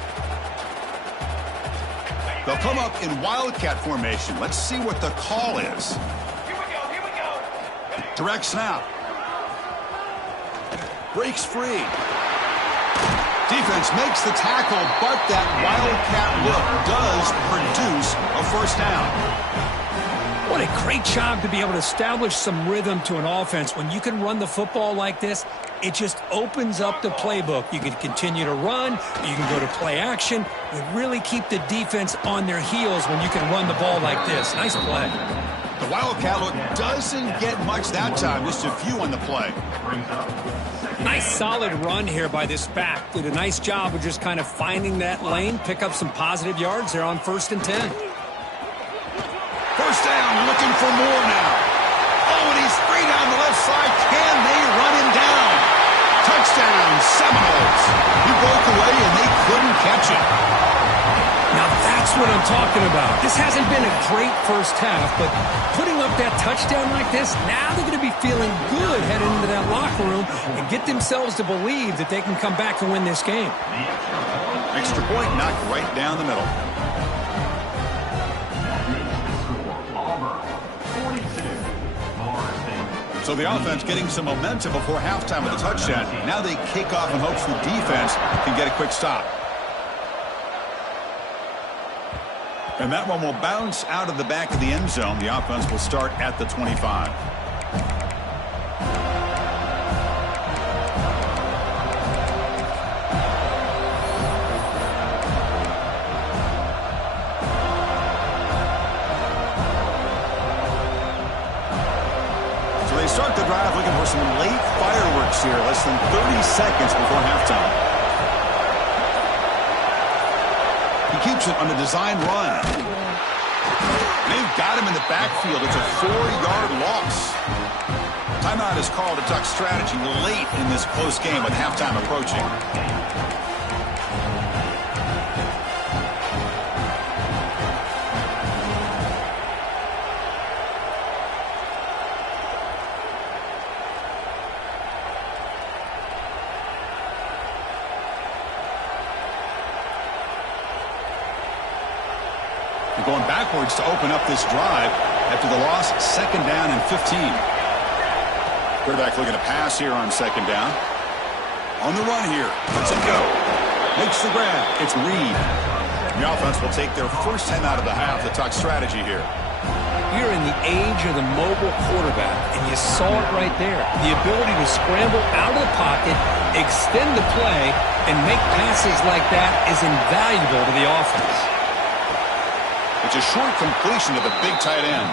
They'll come up in Wildcat formation. Let's see what the call is. Here we go. Direct snap. Breaks free. Defense makes the tackle, but that Wildcat look does produce a first down. What a great job to be able to establish some rhythm to an offense. When you can run the football like this, it just opens up the playbook. You can continue to run. You can go to play action. You really keep the defense on their heels when you can run the ball like this. Nice play. The Wildcat look doesn't get much that time. Just a few on the play. Nice solid run here by this back. Did a nice job of just kind of finding that lane, pick up some positive yards there on 1st and 10. First down, looking for more now. Oh, and he's free down the left side. Can they run him down? Touchdown, Seminoles. He broke away and they couldn't catch it. Now that's what I'm talking about. This hasn't been a great first half, but putting up that touchdown like this, now they're going to be feeling good heading into that locker room and get themselves to believe that they can come back and win this game. Extra point knocked right down the middle. So the offense getting some momentum before halftime with a touchdown. Now they kick off in hopes the defense can get a quick stop. And that one will bounce out of the back of the end zone. The offense will start at the 25. So they start the drive looking for some late fireworks here, less than 30 seconds before halftime. He keeps it on a design run. They've got him in the backfield. It's a 4-yard loss. Timeout is called to duck strategy late in this close game with halftime approaching. They're going backwards to open up this drive after the loss. 2nd down and 15. Quarterback looking to pass here on 2nd down. On the run here. Lets it go. Makes the grab. It's Reed. The offense will take their first 10 out of the half. The tuck strategy here. We're in the age of the mobile quarterback, and you saw it right there. The ability to scramble out of the pocket, extend the play, and make passes like that is invaluable to the offense. It's a short completion to the big tight end.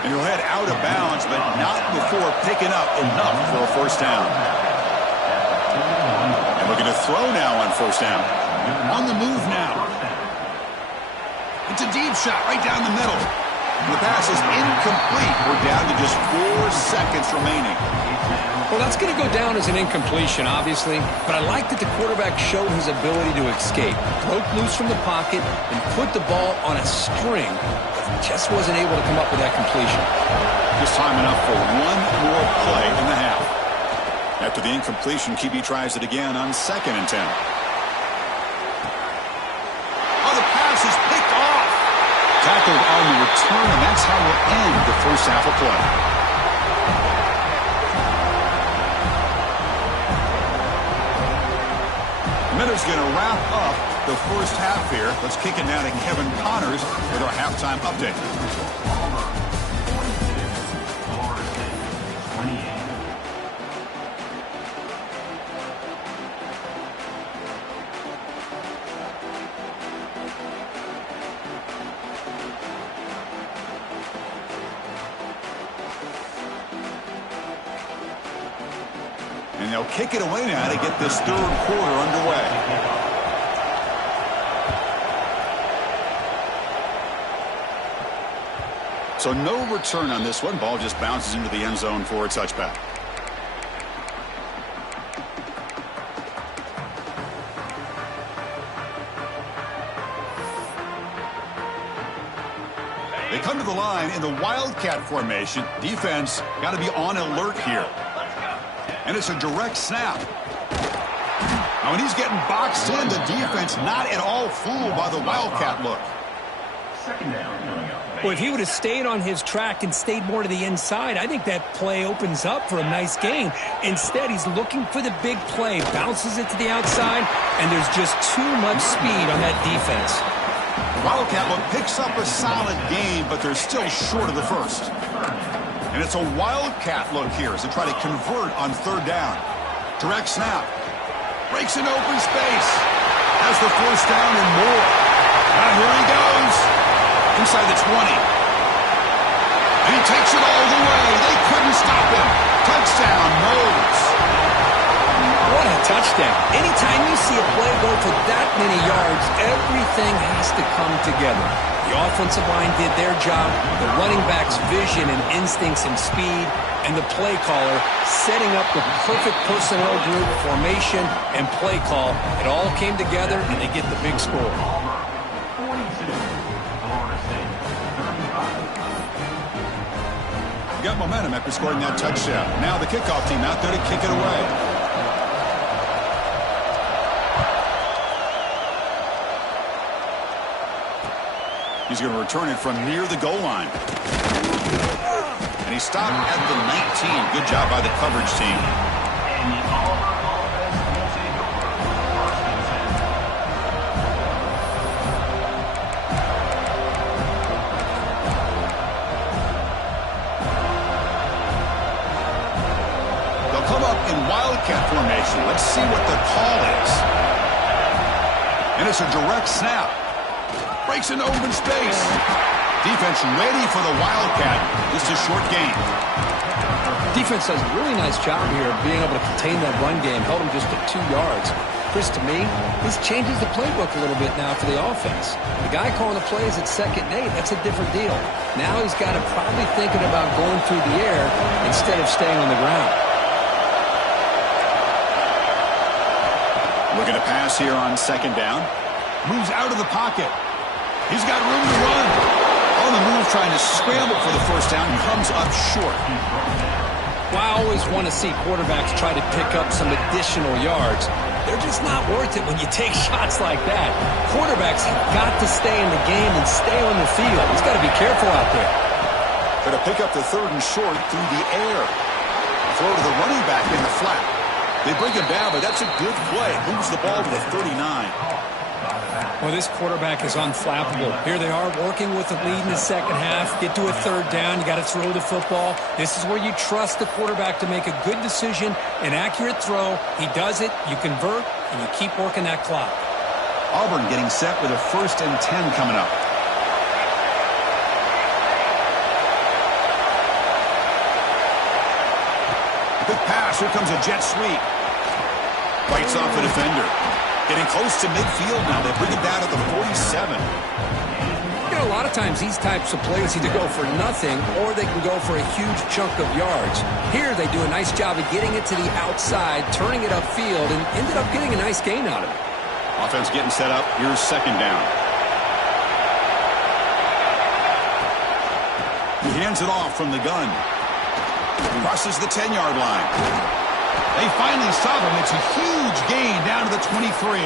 And he'll head out of bounds, but not before picking up enough for a first down. And looking to throw now on first down. On the move now. It's a deep shot right down the middle. And the pass is incomplete. We're down to just 4 seconds remaining. Well, that's going to go down as an incompletion, obviously, but I like that the quarterback showed his ability to escape, broke loose from the pocket, and put the ball on a string, but just wasn't able to come up with that completion. Just time enough for one more play in the half. After the incompletion, QB tries it again on 2nd and 10. Oh, the pass is picked off. Tackled on the return, and that's how we'll end the first half of play. Minutes going to wrap up the first half here. Let's kick it now to Kevin Connors with our halftime update. And they'll kick it away now to get this 3rd quarter underway. So no return on this one. Ball just bounces into the end zone for a touchback. They come to the line in the Wildcat formation. Defense got to be on alert here. And it's a direct snap. Now, when he's getting boxed in, the defense not at all fooled by the Wildcat look. 2nd down coming up. Well, if he would have stayed on his track and stayed more to the inside, I think that play opens up for a nice gain. Instead, he's looking for the big play, bounces it to the outside, and there's just too much speed on that defense. The Wildcat look picks up a solid gain, but they're still short of the first. And it's a Wildcat look here as they try to convert on 3rd down. Direct snap. Breaks an open space. Has the first down and more. Now here he goes. Inside the 20. And he takes it all the way. They couldn't stop him. Touchdown, Moles. What a touchdown. Anytime you see a play go for that many yards, everything has to come together. The offensive line did their job, the running back's vision and instincts and speed, and the play caller setting up the perfect personnel group, formation, and play call. It all came together, and they get the big score. 42, Florida State, 35. Got momentum after scoring that touchdown. Now the kickoff team out there to kick it away. He's going to return it from near the goal line. And he stopped at the 19. Good job by the coverage team. And the Auburn offense will take over 1st and 10. They'll come up in Wildcat formation. Let's see what the call is. And it's a direct snap. Breaks an open space. Defense ready for the Wildcat. Just a short gain. Defense does a really nice job here of being able to contain that run game. Held him just at 2 yards. Chris, to me, this changes the playbook a little bit now for the offense. The guy calling the plays at 2nd and 8, that's a different deal. Now he's got to probably thinking about going through the air instead of staying on the ground. Looking to pass here on 2nd down. Moves out of the pocket. He's got room to run. On the move, trying to scramble for the 1st down. Comes up short. Well, I always want to see quarterbacks try to pick up some additional yards. They're just not worth it when you take shots like that. Quarterbacks have got to stay in the game and stay on the field. He's got to be careful out there. Going to pick up the 3rd and short through the air. Throw to the running back in the flat. They bring him down, but that's a good play. Moves the ball to the 39. Well, this quarterback is unflappable. Here they are working with the lead in the 2nd half. Get to a 3rd down. You got to throw the football. This is where you trust the quarterback to make a good decision, an accurate throw. He does it, you convert, and you keep working that clock. Auburn getting set with a 1st and 10 coming up. Quick pass. Here comes a jet sweep. Bites off a defender. Getting close to midfield now. They bring it down at the 47. You know, a lot of times these types of plays either go for nothing or they can go for a huge chunk of yards. Here they do a nice job of getting it to the outside, turning it upfield, and ended up getting a nice gain out of it. Offense getting set up. Here's 2nd down. He hands it off from the gun. Crosses the 10-yard line. They finally stop him. It's a huge gain down to the 23.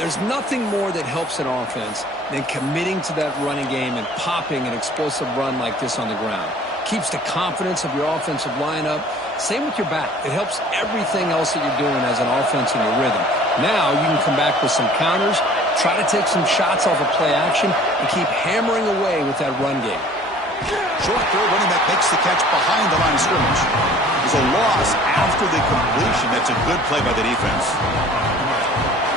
There's nothing more that helps an offense than committing to that running game and popping an explosive run like this on the ground. Keeps the confidence of your offensive lineup. Same with your back. It helps everything else that you're doing as an offense in your rhythm. Now you can come back with some counters, try to take some shots off of play action, and keep hammering away with that run game. Short throw, running back makes the catch behind the line of scrimmage. There's a loss after the completion. That's a good play by the defense.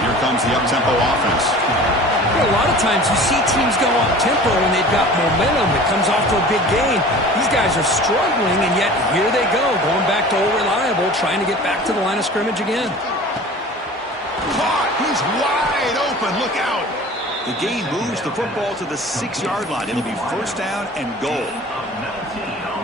Here comes the up-tempo offense. You know, a lot of times you see teams go up-tempo when they've got momentum that comes off to a big gain. These guys are struggling, and yet here they go, going back to old reliable, trying to get back to the line of scrimmage again. Caught! He's wide open. Look out! The gain moves the football to the 6-yard line. It'll be 1st down and goal.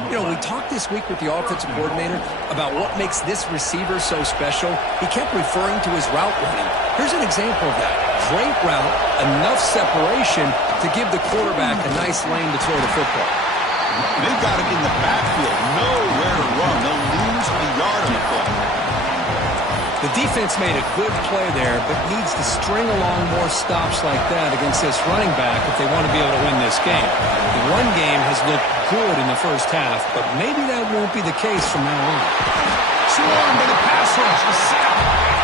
You know, we talked this week with the offensive coordinator about what makes this receiver so special. He kept referring to his route running. Here's an example of that. Great route, enough separation to give the quarterback a nice lane to throw the football. They've got him in the backfield. Nowhere to run. They'll lose a yard on the play. The defense made a good play there, but needs to string along more stops like that against this running back if they want to be able to win this game. The run game has looked good in the 1st half, but maybe that won't be the case from now on. Swarmed by the pass rush. A sack.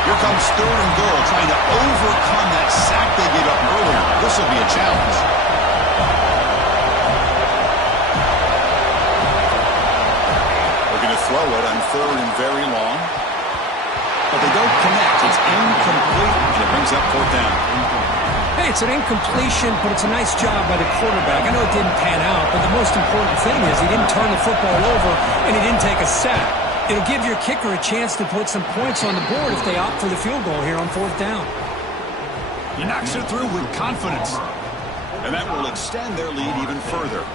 Here comes 3rd and goal, trying to overcome that sack they gave up earlier. This will be a challenge. We're going to throw it on 3rd and very long. But they don't connect. It's incomplete, and it brings up 4th down. Hey, it's an incompletion, but it's a nice job by the quarterback. I know it didn't pan out, but the most important thing is he didn't turn the football over, and he didn't take a sack. It'll give your kicker a chance to put some points on the board if they opt for the field goal here on 4th down. He knocks it through with confidence. And that will extend their lead even further.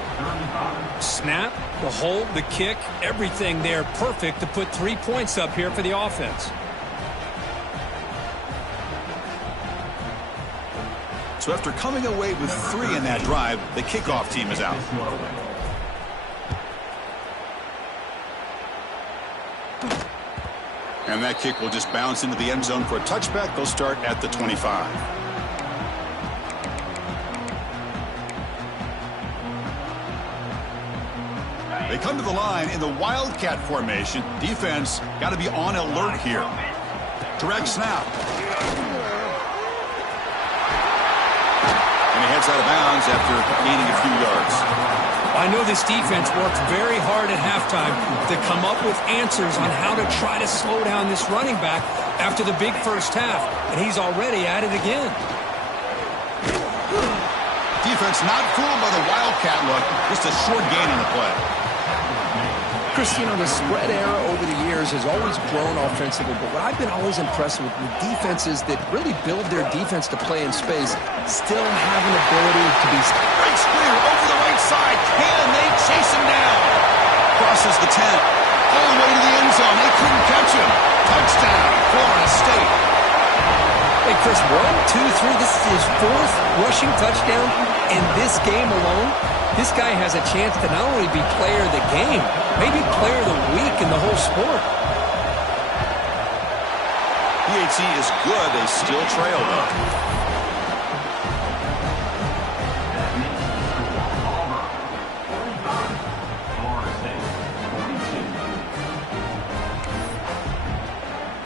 Snap, the hold, the kick, everything there perfect to put 3 points up here for the offense. So after coming away with 3 in that drive, the kickoff team is out. And that kick will just bounce into the end zone for a touchback. They'll start at the 25. They come to the line in the Wildcat formation. Defense got to be on alert here. Direct snap. And he heads out of bounds after gaining a few yards. I know this defense worked very hard at halftime to come up with answers on how to try to slow down this running back after the big first half, and he's already at it again. Defense not fooled by the Wildcat look. Just a short gain on the play. Chris, you know, the spread era over the years has always grown offensively, but what I've been always impressed with defenses that really build their defense to play in space still have an ability to be... Great clear over the right side. Can they chase him down? Crosses the 10. All the way to the end zone. They couldn't catch him. Touchdown, Florida State. Hey, Chris, 1, 2, 3. This is his 4th rushing touchdown in this game alone. This guy has a chance to not only be player of the game, maybe player of the week in the whole sport. PAT is good. They still trail, though.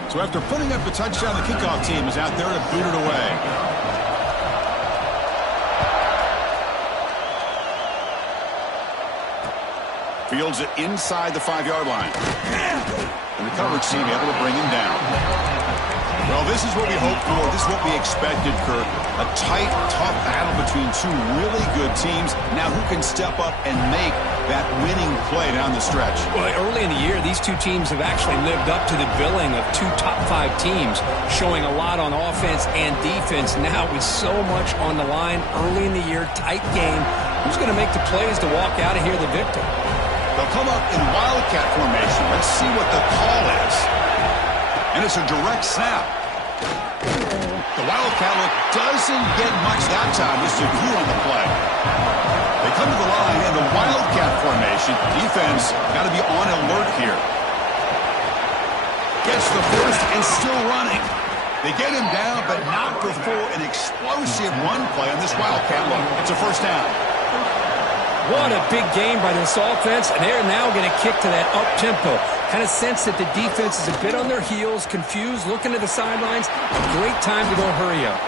So after putting up the touchdown, the kickoff team is out there to boot it away. Fields it inside the 5-yard line. And the coverage team able to bring him down. Well, this is what we hoped for. This is what we expected, Kurt. A tight, tough battle between two really good teams. Now who can step up and make that winning play down the stretch? Well, early in the year, these two teams have actually lived up to the billing of 2 top 5 teams, showing a lot on offense and defense. Now with so much on the line early in the year, tight game, who's going to make the plays to walk out of here the victor? They'll come up in wildcat formation. Let's see what the call is. And it's a direct snap. The wildcat look doesn't get much that time. Just a view on the play. They come to the line in the wildcat formation. Defense got to be on alert here. Gets the first and still running. They get him down, but not before an explosive run play on this wildcat look. It's a first down. What a big game by this offense, and they're now going to kick to that up-tempo. Kind of sense that the defense is a bit on their heels, confused, looking to the sidelines. A great time to go hurry up.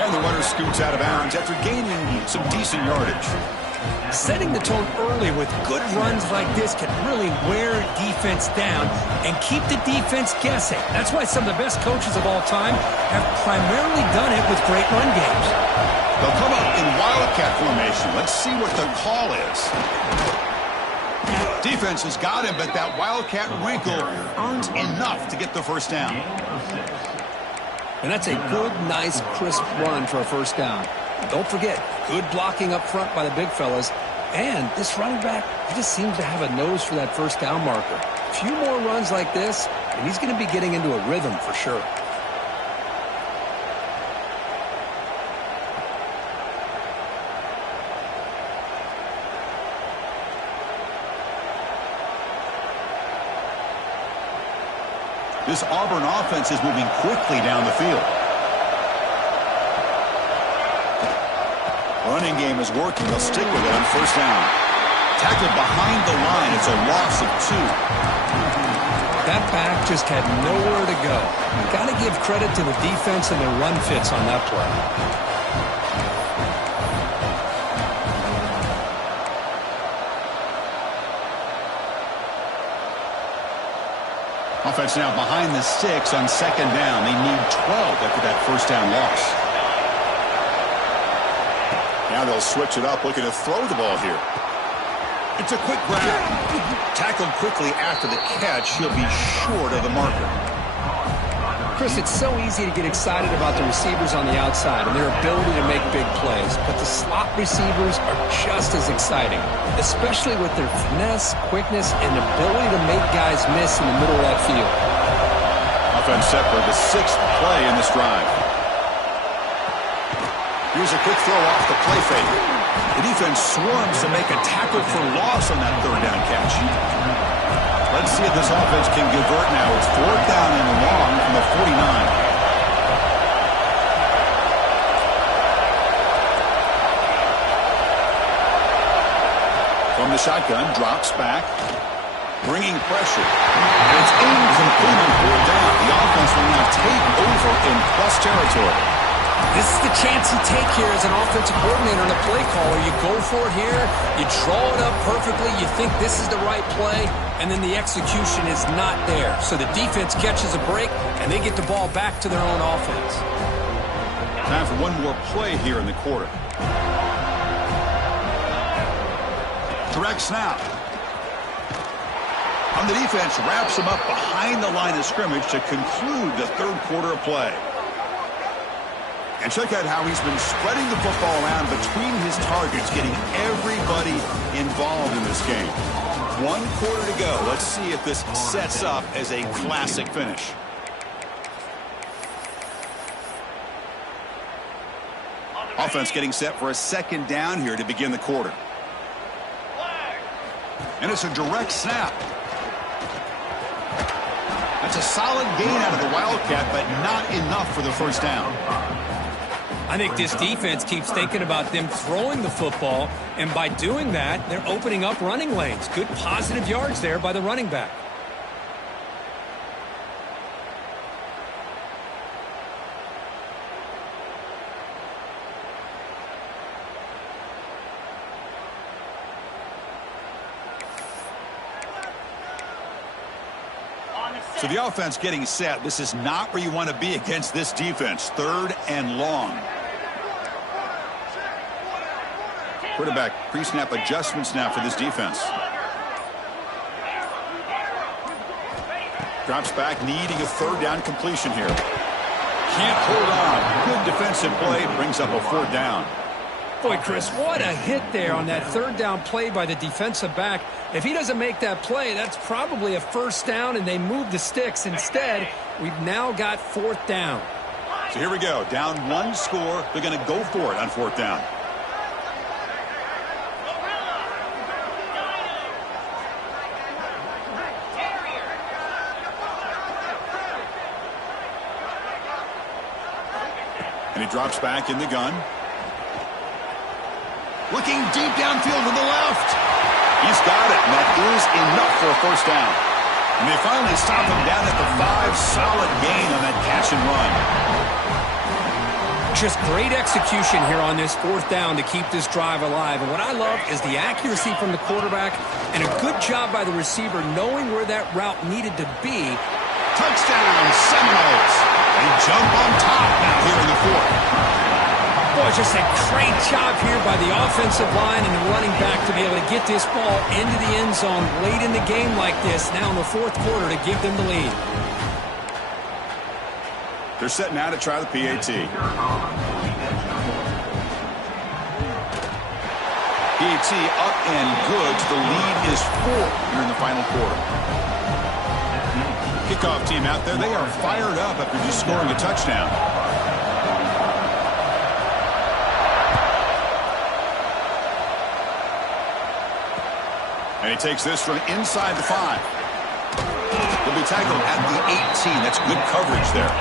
And the runner scoots out of bounds after gaining some decent yardage. Setting the tone early with good runs like this can really wear defense down and keep the defense guessing. That's why some of the best coaches of all time have primarily done it with great run games. They'll come up in wildcat formation. Let's see what the call is. Defense has got him, but that wildcat wrinkle earns enough to get the first down. And that's a good, nice, crisp run for a first down. Don't forget, good blocking up front by the big fellas. And this running back, he just seems to have a nose for that first down marker. A few more runs like this, and he's going to be getting into a rhythm for sure. This Auburn offense is moving quickly down the field. Running game is working. They'll stick with it on first down. Tackled behind the line. It's a loss of 2. That back just had nowhere to go. Got to give credit to the defense and their run fits on that play. Offense now behind the 6 on second down. They need 12 after that first down loss. Now they'll switch it up, looking to throw the ball here. It's a quick grab. Tackled quickly after the catch. He'll be short of the marker. Chris, it's so easy to get excited about the receivers on the outside and their ability to make big plays, but the slot receivers are just as exciting, especially with their finesse, quickness, and ability to make guys miss in the middle of that field. Offense set for the 6th play in this drive. Here's a quick throw off the play fake. The defense swarms to make a tackle for loss on that third down catch. Let's see if this offense can convert now. It's 4th down and long from the 49. From the shotgun, drops back, bringing pressure. And it's incomplete on 4th down. The offense will now take over in plus territory. This is the chance you take here as an offensive coordinator and a play caller. You go for it here, you draw it up perfectly, you think this is the right play, and then the execution is not there. So the defense catches a break, and they get the ball back to their own offense. Time for one more play here in the quarter. Direct snap. On the defense, wraps him up behind the line of scrimmage to conclude the third quarter of play. And check out how he's been spreading the football around between his targets, getting everybody involved in this game. 1 quarter to go. Let's see if this sets up as a classic finish. Offense getting set for a second down here to begin the quarter. And it's a direct snap. That's a solid gain out of the Wildcat, but not enough for the first down. I think this defense keeps thinking about them throwing the football, and by doing that, they're opening up running lanes. Good positive yards there by the running back. So the offense getting set. This is not where you want to be against this defense. 3rd and long. Quarterback pre-snap adjustments now for this defense. Drops back, needing a 3rd down completion here. Can't hold on. Good defensive play, brings up a 4th down. Boy, Chris, what a hit there on that 3rd down play by the defensive back. If he doesn't make that play, that's probably a 1st down, and they move the sticks. Instead, we've now got 4th down. So here we go. Down 1 score. They're going to go for it on 4th down. And he drops back in the gun. Looking deep downfield to the left. He's got it, and that is enough for a 1st down. And they finally stop him down at the 5. Solid gain on that catch and run. Just great execution here on this 4th down to keep this drive alive. And what I love is the accuracy from the quarterback and a good job by the receiver knowing where that route needed to be. Touchdown, Seminoles. They jump on top now here in the 4th. Boy, just a great job here by the offensive line and the running back to be able to get this ball into the end zone late in the game like this, now in the 4th quarter, to give them the lead. They're set now to try the PAT. PAT up and good. The lead is 4 here in the final quarter. Kickoff team out there, they are fired up after just scoring a touchdown. And he takes this from inside the 5. He'll be tackled at the 18. That's good coverage there.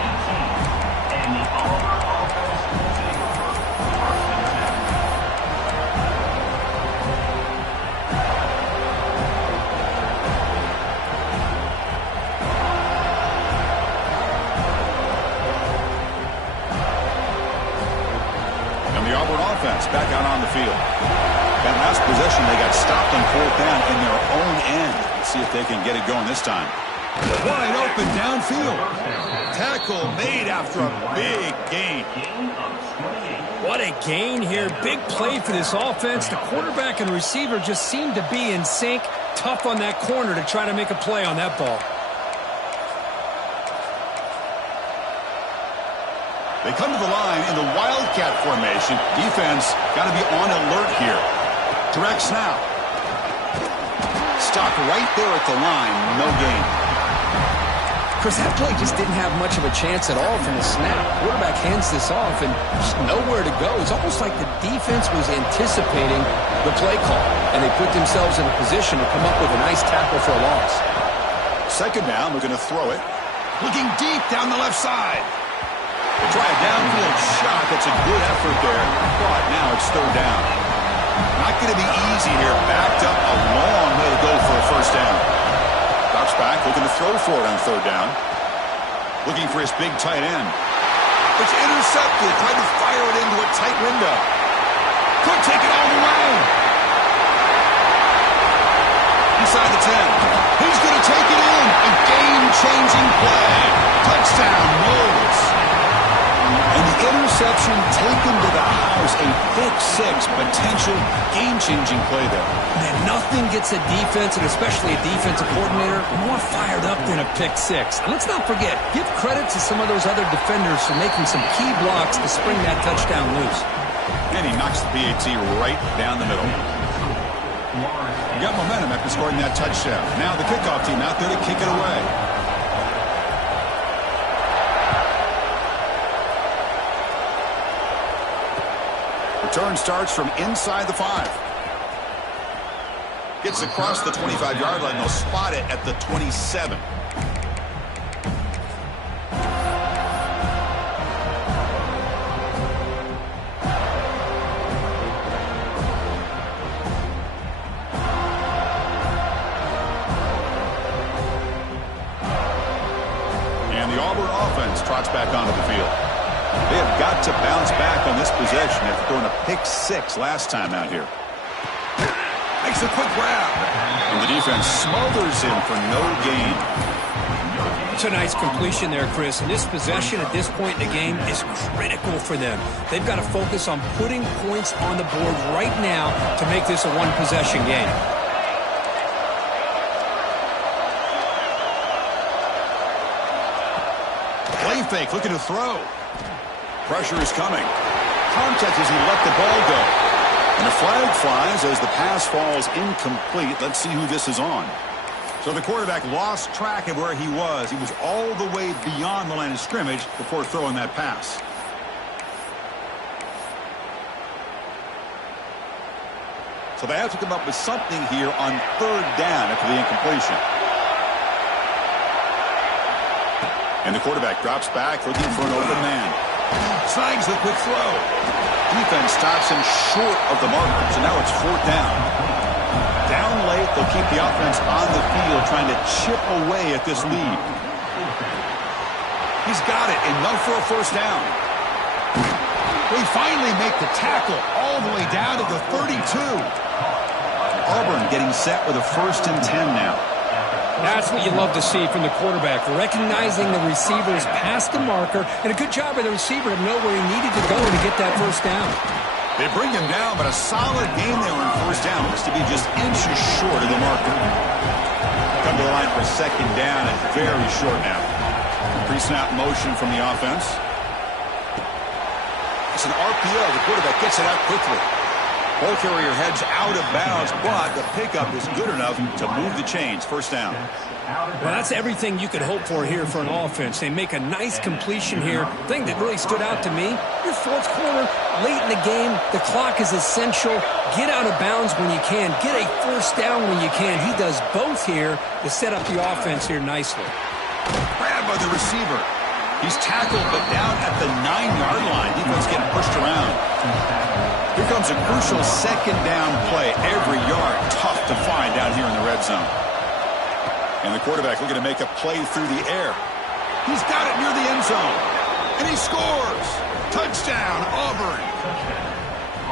And the Auburn offense back out on the field. That last possession, they got stopped on 4th down in their own end. Let's see if they can get it going this time. Wide open downfield. Tackle made after a big gain. What a gain here. Big play for this offense. The quarterback and receiver just seem to be in sync. Tough on that corner to try to make a play on that ball. They come to the line in the Wildcat formation. Defense got to be on alert here. Direct snap. Stop right there at the line. No gain. Chris, that play just didn't have much of a chance at all from the snap. Quarterback hands this off and just nowhere to go. It's almost like the defense was anticipating the play call, and they put themselves in a position to come up with a nice tackle for a loss. 2nd down, we're going to throw it. Looking deep down the left side. They try a downfield shot. That's a good effort there. But now it's 3rd down. Not going to be easy here. Backed up a long way to go for a 1st down. Drops back, looking to throw for it on 3rd down. Looking for his big tight end. It's intercepted. Tried to fire it into a tight window. Could take it all the way. Inside the 10. He's going to take it in. A game-changing play. Touchdown, Knowles. And the interception interception taken to the house. A pick six, potential game-changing play there. Man, nothing gets a defense, and especially a defensive coordinator, more fired up than a pick six. And let's not forget, give credit to some of those other defenders for making some key blocks to spring that touchdown loose. And he knocks the PAT right down the middle. He got momentum after scoring that touchdown. Now the kickoff team out there to kick it away. Return starts from inside the 5. Gets across the 25-yard line. They'll spot it at the 27. And the Auburn offense trots back onto the field. They have got to bounce back on this possession after throwing a pick six last time out here. Makes a quick grab. And the defense smothers him for no gain. It's a nice completion there, Chris. And this possession at this point in the game is critical for them. They've got to focus on putting points on the board right now to make this a one-possession game. Play fake, looking to throw. Pressure is coming. Contact as he let the ball go. And the flag flies as the pass falls incomplete. Let's see who this is on. So the quarterback lost track of where he was. He was all the way beyond the line of scrimmage before throwing that pass. So they have to come up with something here on third down after the incompletion. And the quarterback drops back looking for an open man. Snags the quick throw. Defense stops him short of the marker, so now it's fourth down. Down late, they'll keep the offense on the field trying to chip away at this lead. He's got it, enough for a first down. They finally make the tackle all the way down to the 32. Auburn getting set with a 1st and 10 now. That's what you love to see from the quarterback, recognizing the receivers past the marker, and a good job by the receiver to know where he needed to go to get that first down. They bring him down, but a solid game there on first down. Looks to be just inches short of the marker. Come to the line for a second down and very short now. Pre-snap motion from the offense. It's an RPO. The quarterback gets it out quickly. Ball carrier heads out of bounds, but the pickup is good enough to move the chains. First down. Well, that's everything you could hope for here for an offense. They make a nice completion here. The thing that really stood out to me, your fourth quarter, late in the game, the clock is essential. Get out of bounds when you can. Get a first down when you can. He does both here to set up the offense here nicely. Grab by the receiver. He's tackled, but down at the 9-yard line. Defense getting pushed around. Here comes a crucial second down play. Every yard tough to find down here in the red zone. And the quarterback looking to make a play through the air. He's got it near the end zone. And he scores. Touchdown, Auburn.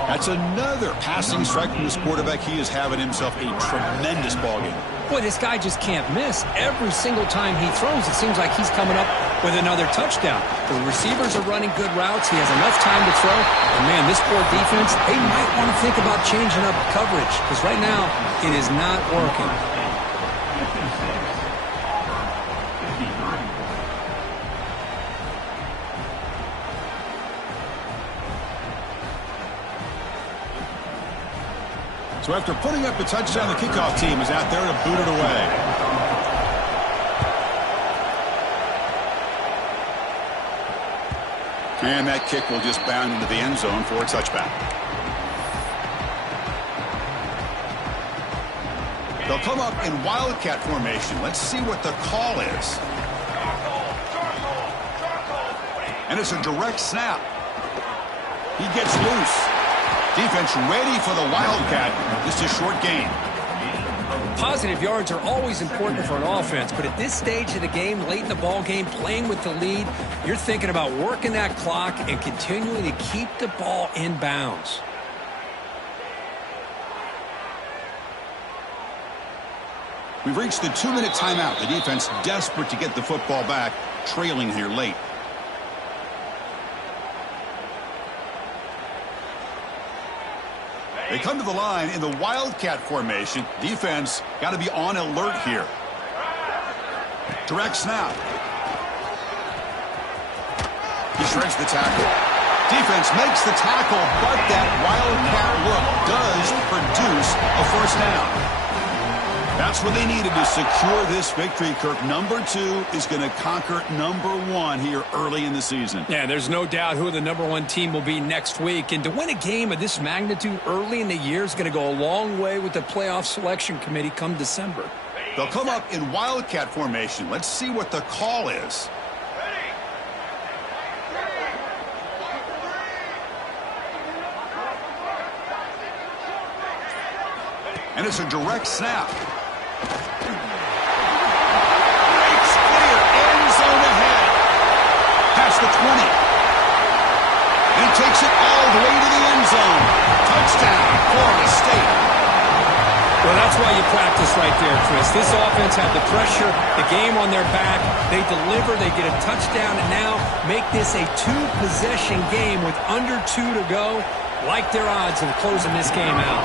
That's another passing strike from this quarterback. He is having himself a tremendous ballgame. Boy, this guy just can't miss. Every single time he throws, it seems like he's coming up with another touchdown. The receivers are running good routes. He has enough time to throw. And, man, this poor defense, they might want to think about changing up coverage because right now it is not working. So after putting up the touchdown, the kickoff team is out there to boot it away. And that kick will just bound into the end zone for a touchback. They'll come up in wildcat formation. Let's see what the call is. And it's a direct snap. He gets loose. Defense ready for the wildcat. Just a short gain. Positive yards are always important for an offense, but at this stage of the game, late in the ball game, playing with the lead, you're thinking about working that clock and continuing to keep the ball in bounds. We've reached the 2-minute timeout. The defense desperate to get the football back, trailing here late. They come to the line in the Wildcat formation. Defense got to be on alert here. Direct snap. He shreds the tackle. Defense makes the tackle, but that Wildcat look does produce a first down. That's what they needed to secure this victory, Kirk. Number 2 is going to conquer number 1 here early in the season. Yeah, there's no doubt who the number 1 team will be next week. And to win a game of this magnitude early in the year is going to go a long way with the playoff selection committee come December. They'll come up in Wildcat formation. Let's see what the call is. And it's a direct snap. Breaks clear. End zone ahead. Past the 20. And takes it all the way to the end zone. Touchdown, Florida State. Well, that's why you practice right there, Chris. This offense had the pressure, the game on their back. They deliver, they get a touchdown, and now make this a 2-possession game with under 2 to go. Like their odds of closing this game out.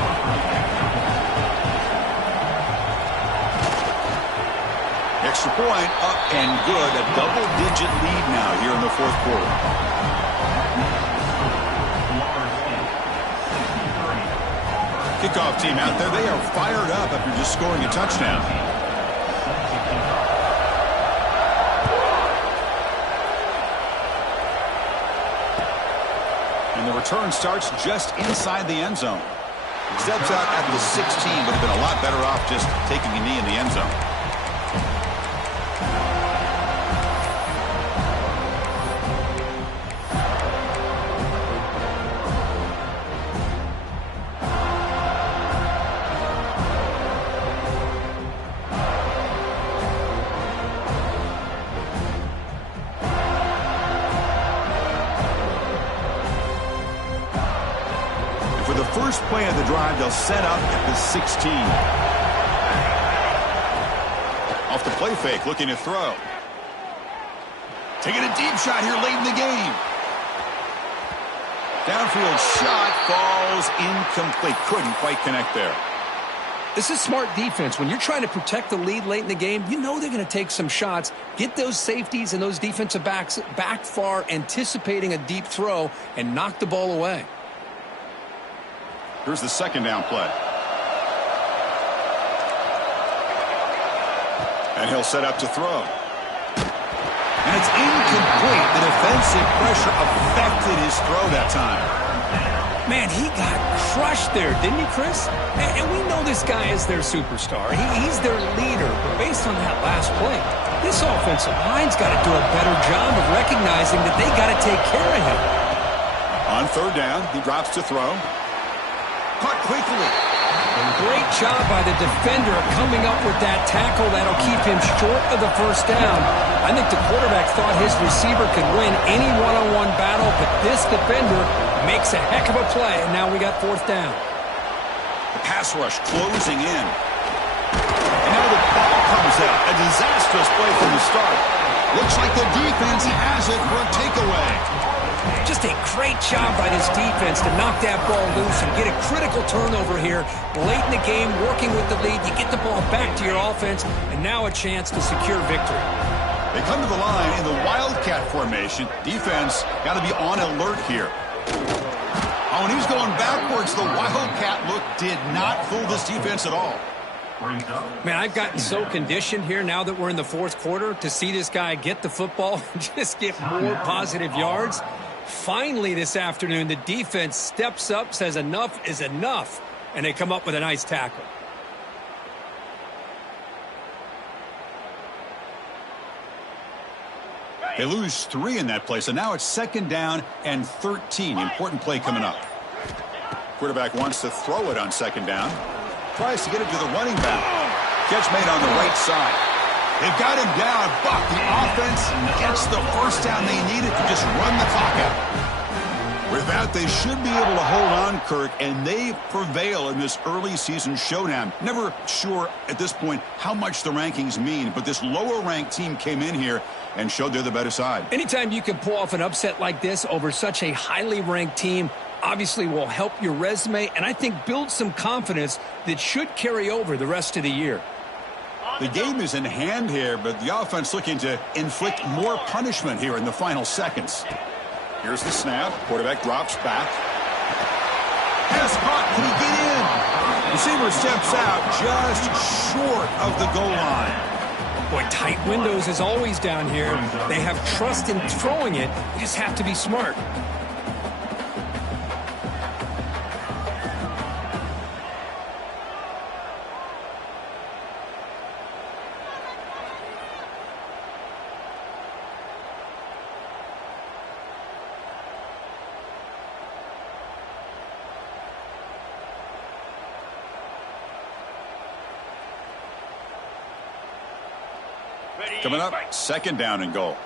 Extra point up and good. A double-digit lead now here in the fourth quarter. Kickoff team out there. They are fired up after just scoring a touchdown. And the return starts just inside the end zone. Steps out at the 16, but have been a lot better off just taking a knee in the end zone. First play of the drive, they'll set up at the 16. Off the play fake, looking to throw. Taking a deep shot here late in the game. Downfield shot falls incomplete. Couldn't quite connect there. This is smart defense. When you're trying to protect the lead late in the game, you know they're going to take some shots, get those safeties and those defensive backs back far, anticipating a deep throw, and knock the ball away. Here's the second down play. And he'll set up to throw. And it's incomplete. The defensive pressure affected his throw that time. Man, he got crushed there, didn't he, Chris? And we know this guy is their superstar. He's their leader. But based on that last play, this offensive line's got to do a better job of recognizing that they got to take care of him. On third down, he drops to throw. Caught quickly. Great job by the defender coming up with that tackle that'll keep him short of the first down. I think the quarterback thought his receiver could win any one-on-one battle, but this defender makes a heck of a play, and now we got fourth down. The pass rush closing in. And now the ball comes out. A disastrous play from the start. Looks like the defense has it for a takeaway. Just a great job by this defense to knock that ball loose and get a critical turnover here late in the game, working with the lead. You get the ball back to your offense, and now a chance to secure victory. They come to the line in the Wildcat formation. Defense got to be on alert here. Oh, and he was going backwards. The Wildcat look did not fool this defense at all. Man, I've gotten so conditioned here now that we're in the fourth quarter to see this guy get the football and just get more positive yards. Finally this afternoon, the defense steps up, says enough is enough, and they come up with a nice tackle. They lose 3 in that play, so now it's second down and 13. Important play coming up. Quarterback wants to throw it on second down. Tries to get it to the running back. Catch made on the right side. They've got him down, but the offense gets the first down they needed to just run the clock out. With that, they should be able to hold on, Kirk, and they prevail in this early season showdown. Never sure at this point how much the rankings mean, but this lower-ranked team came in here and showed they're the better side. Anytime you can pull off an upset like this over such a highly ranked team, obviously will help your resume and I think build some confidence that should carry over the rest of the year. The game is in hand here, but the offense looking to inflict more punishment here in the final seconds. Here's the snap. Quarterback drops back. Pass caught. Can he get in? Receiver steps out just short of the goal line. Boy, tight windows is always down here. They have trust in throwing it. You just have to be smart. Coming up, second down and goal.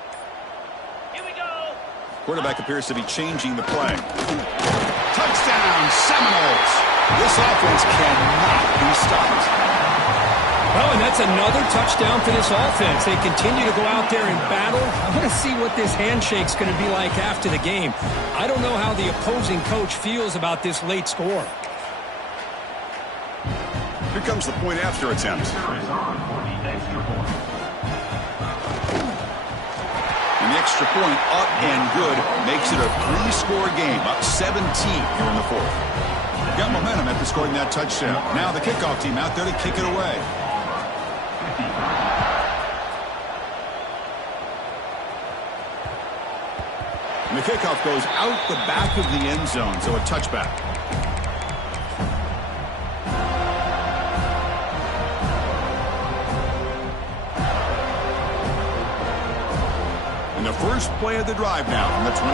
Here we go. Quarterback appears to be changing the play. Touchdown, Seminoles. This offense cannot be stopped. Oh, and that's another touchdown for this offense. They continue to go out there and battle. I want to see what this handshake's going to be like after the game. I don't know how the opposing coach feels about this late score. Here comes the point after attempt. And the extra point up and good makes it a 3-score game, up 17 here in the fourth. Got momentum after scoring that touchdown. Now the kickoff team out there to kick it away. And the kickoff goes out the back of the end zone, so a touchback. And the first play of the drive now from the 25.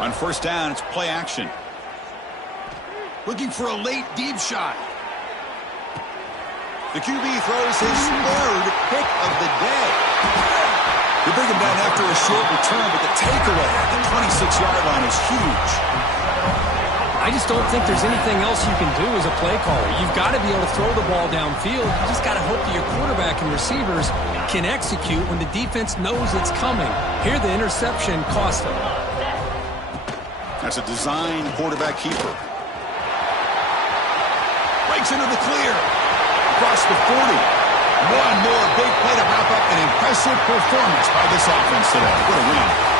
On first down, it's play action. Looking for a late deep shot. The QB throws his third pick of the day. They bring him down after a short return, but the takeaway at the 26-yard line is huge. I just don't think there's anything else you can do as a play caller. You've got to be able to throw the ball downfield. You just got to hope that your quarterback and receivers can execute when the defense knows it's coming. Here, the interception cost them. That's a design quarterback keeper. Breaks into the clear. Across the 40. One more big play to wrap up an impressive performance by this offense today. What a win.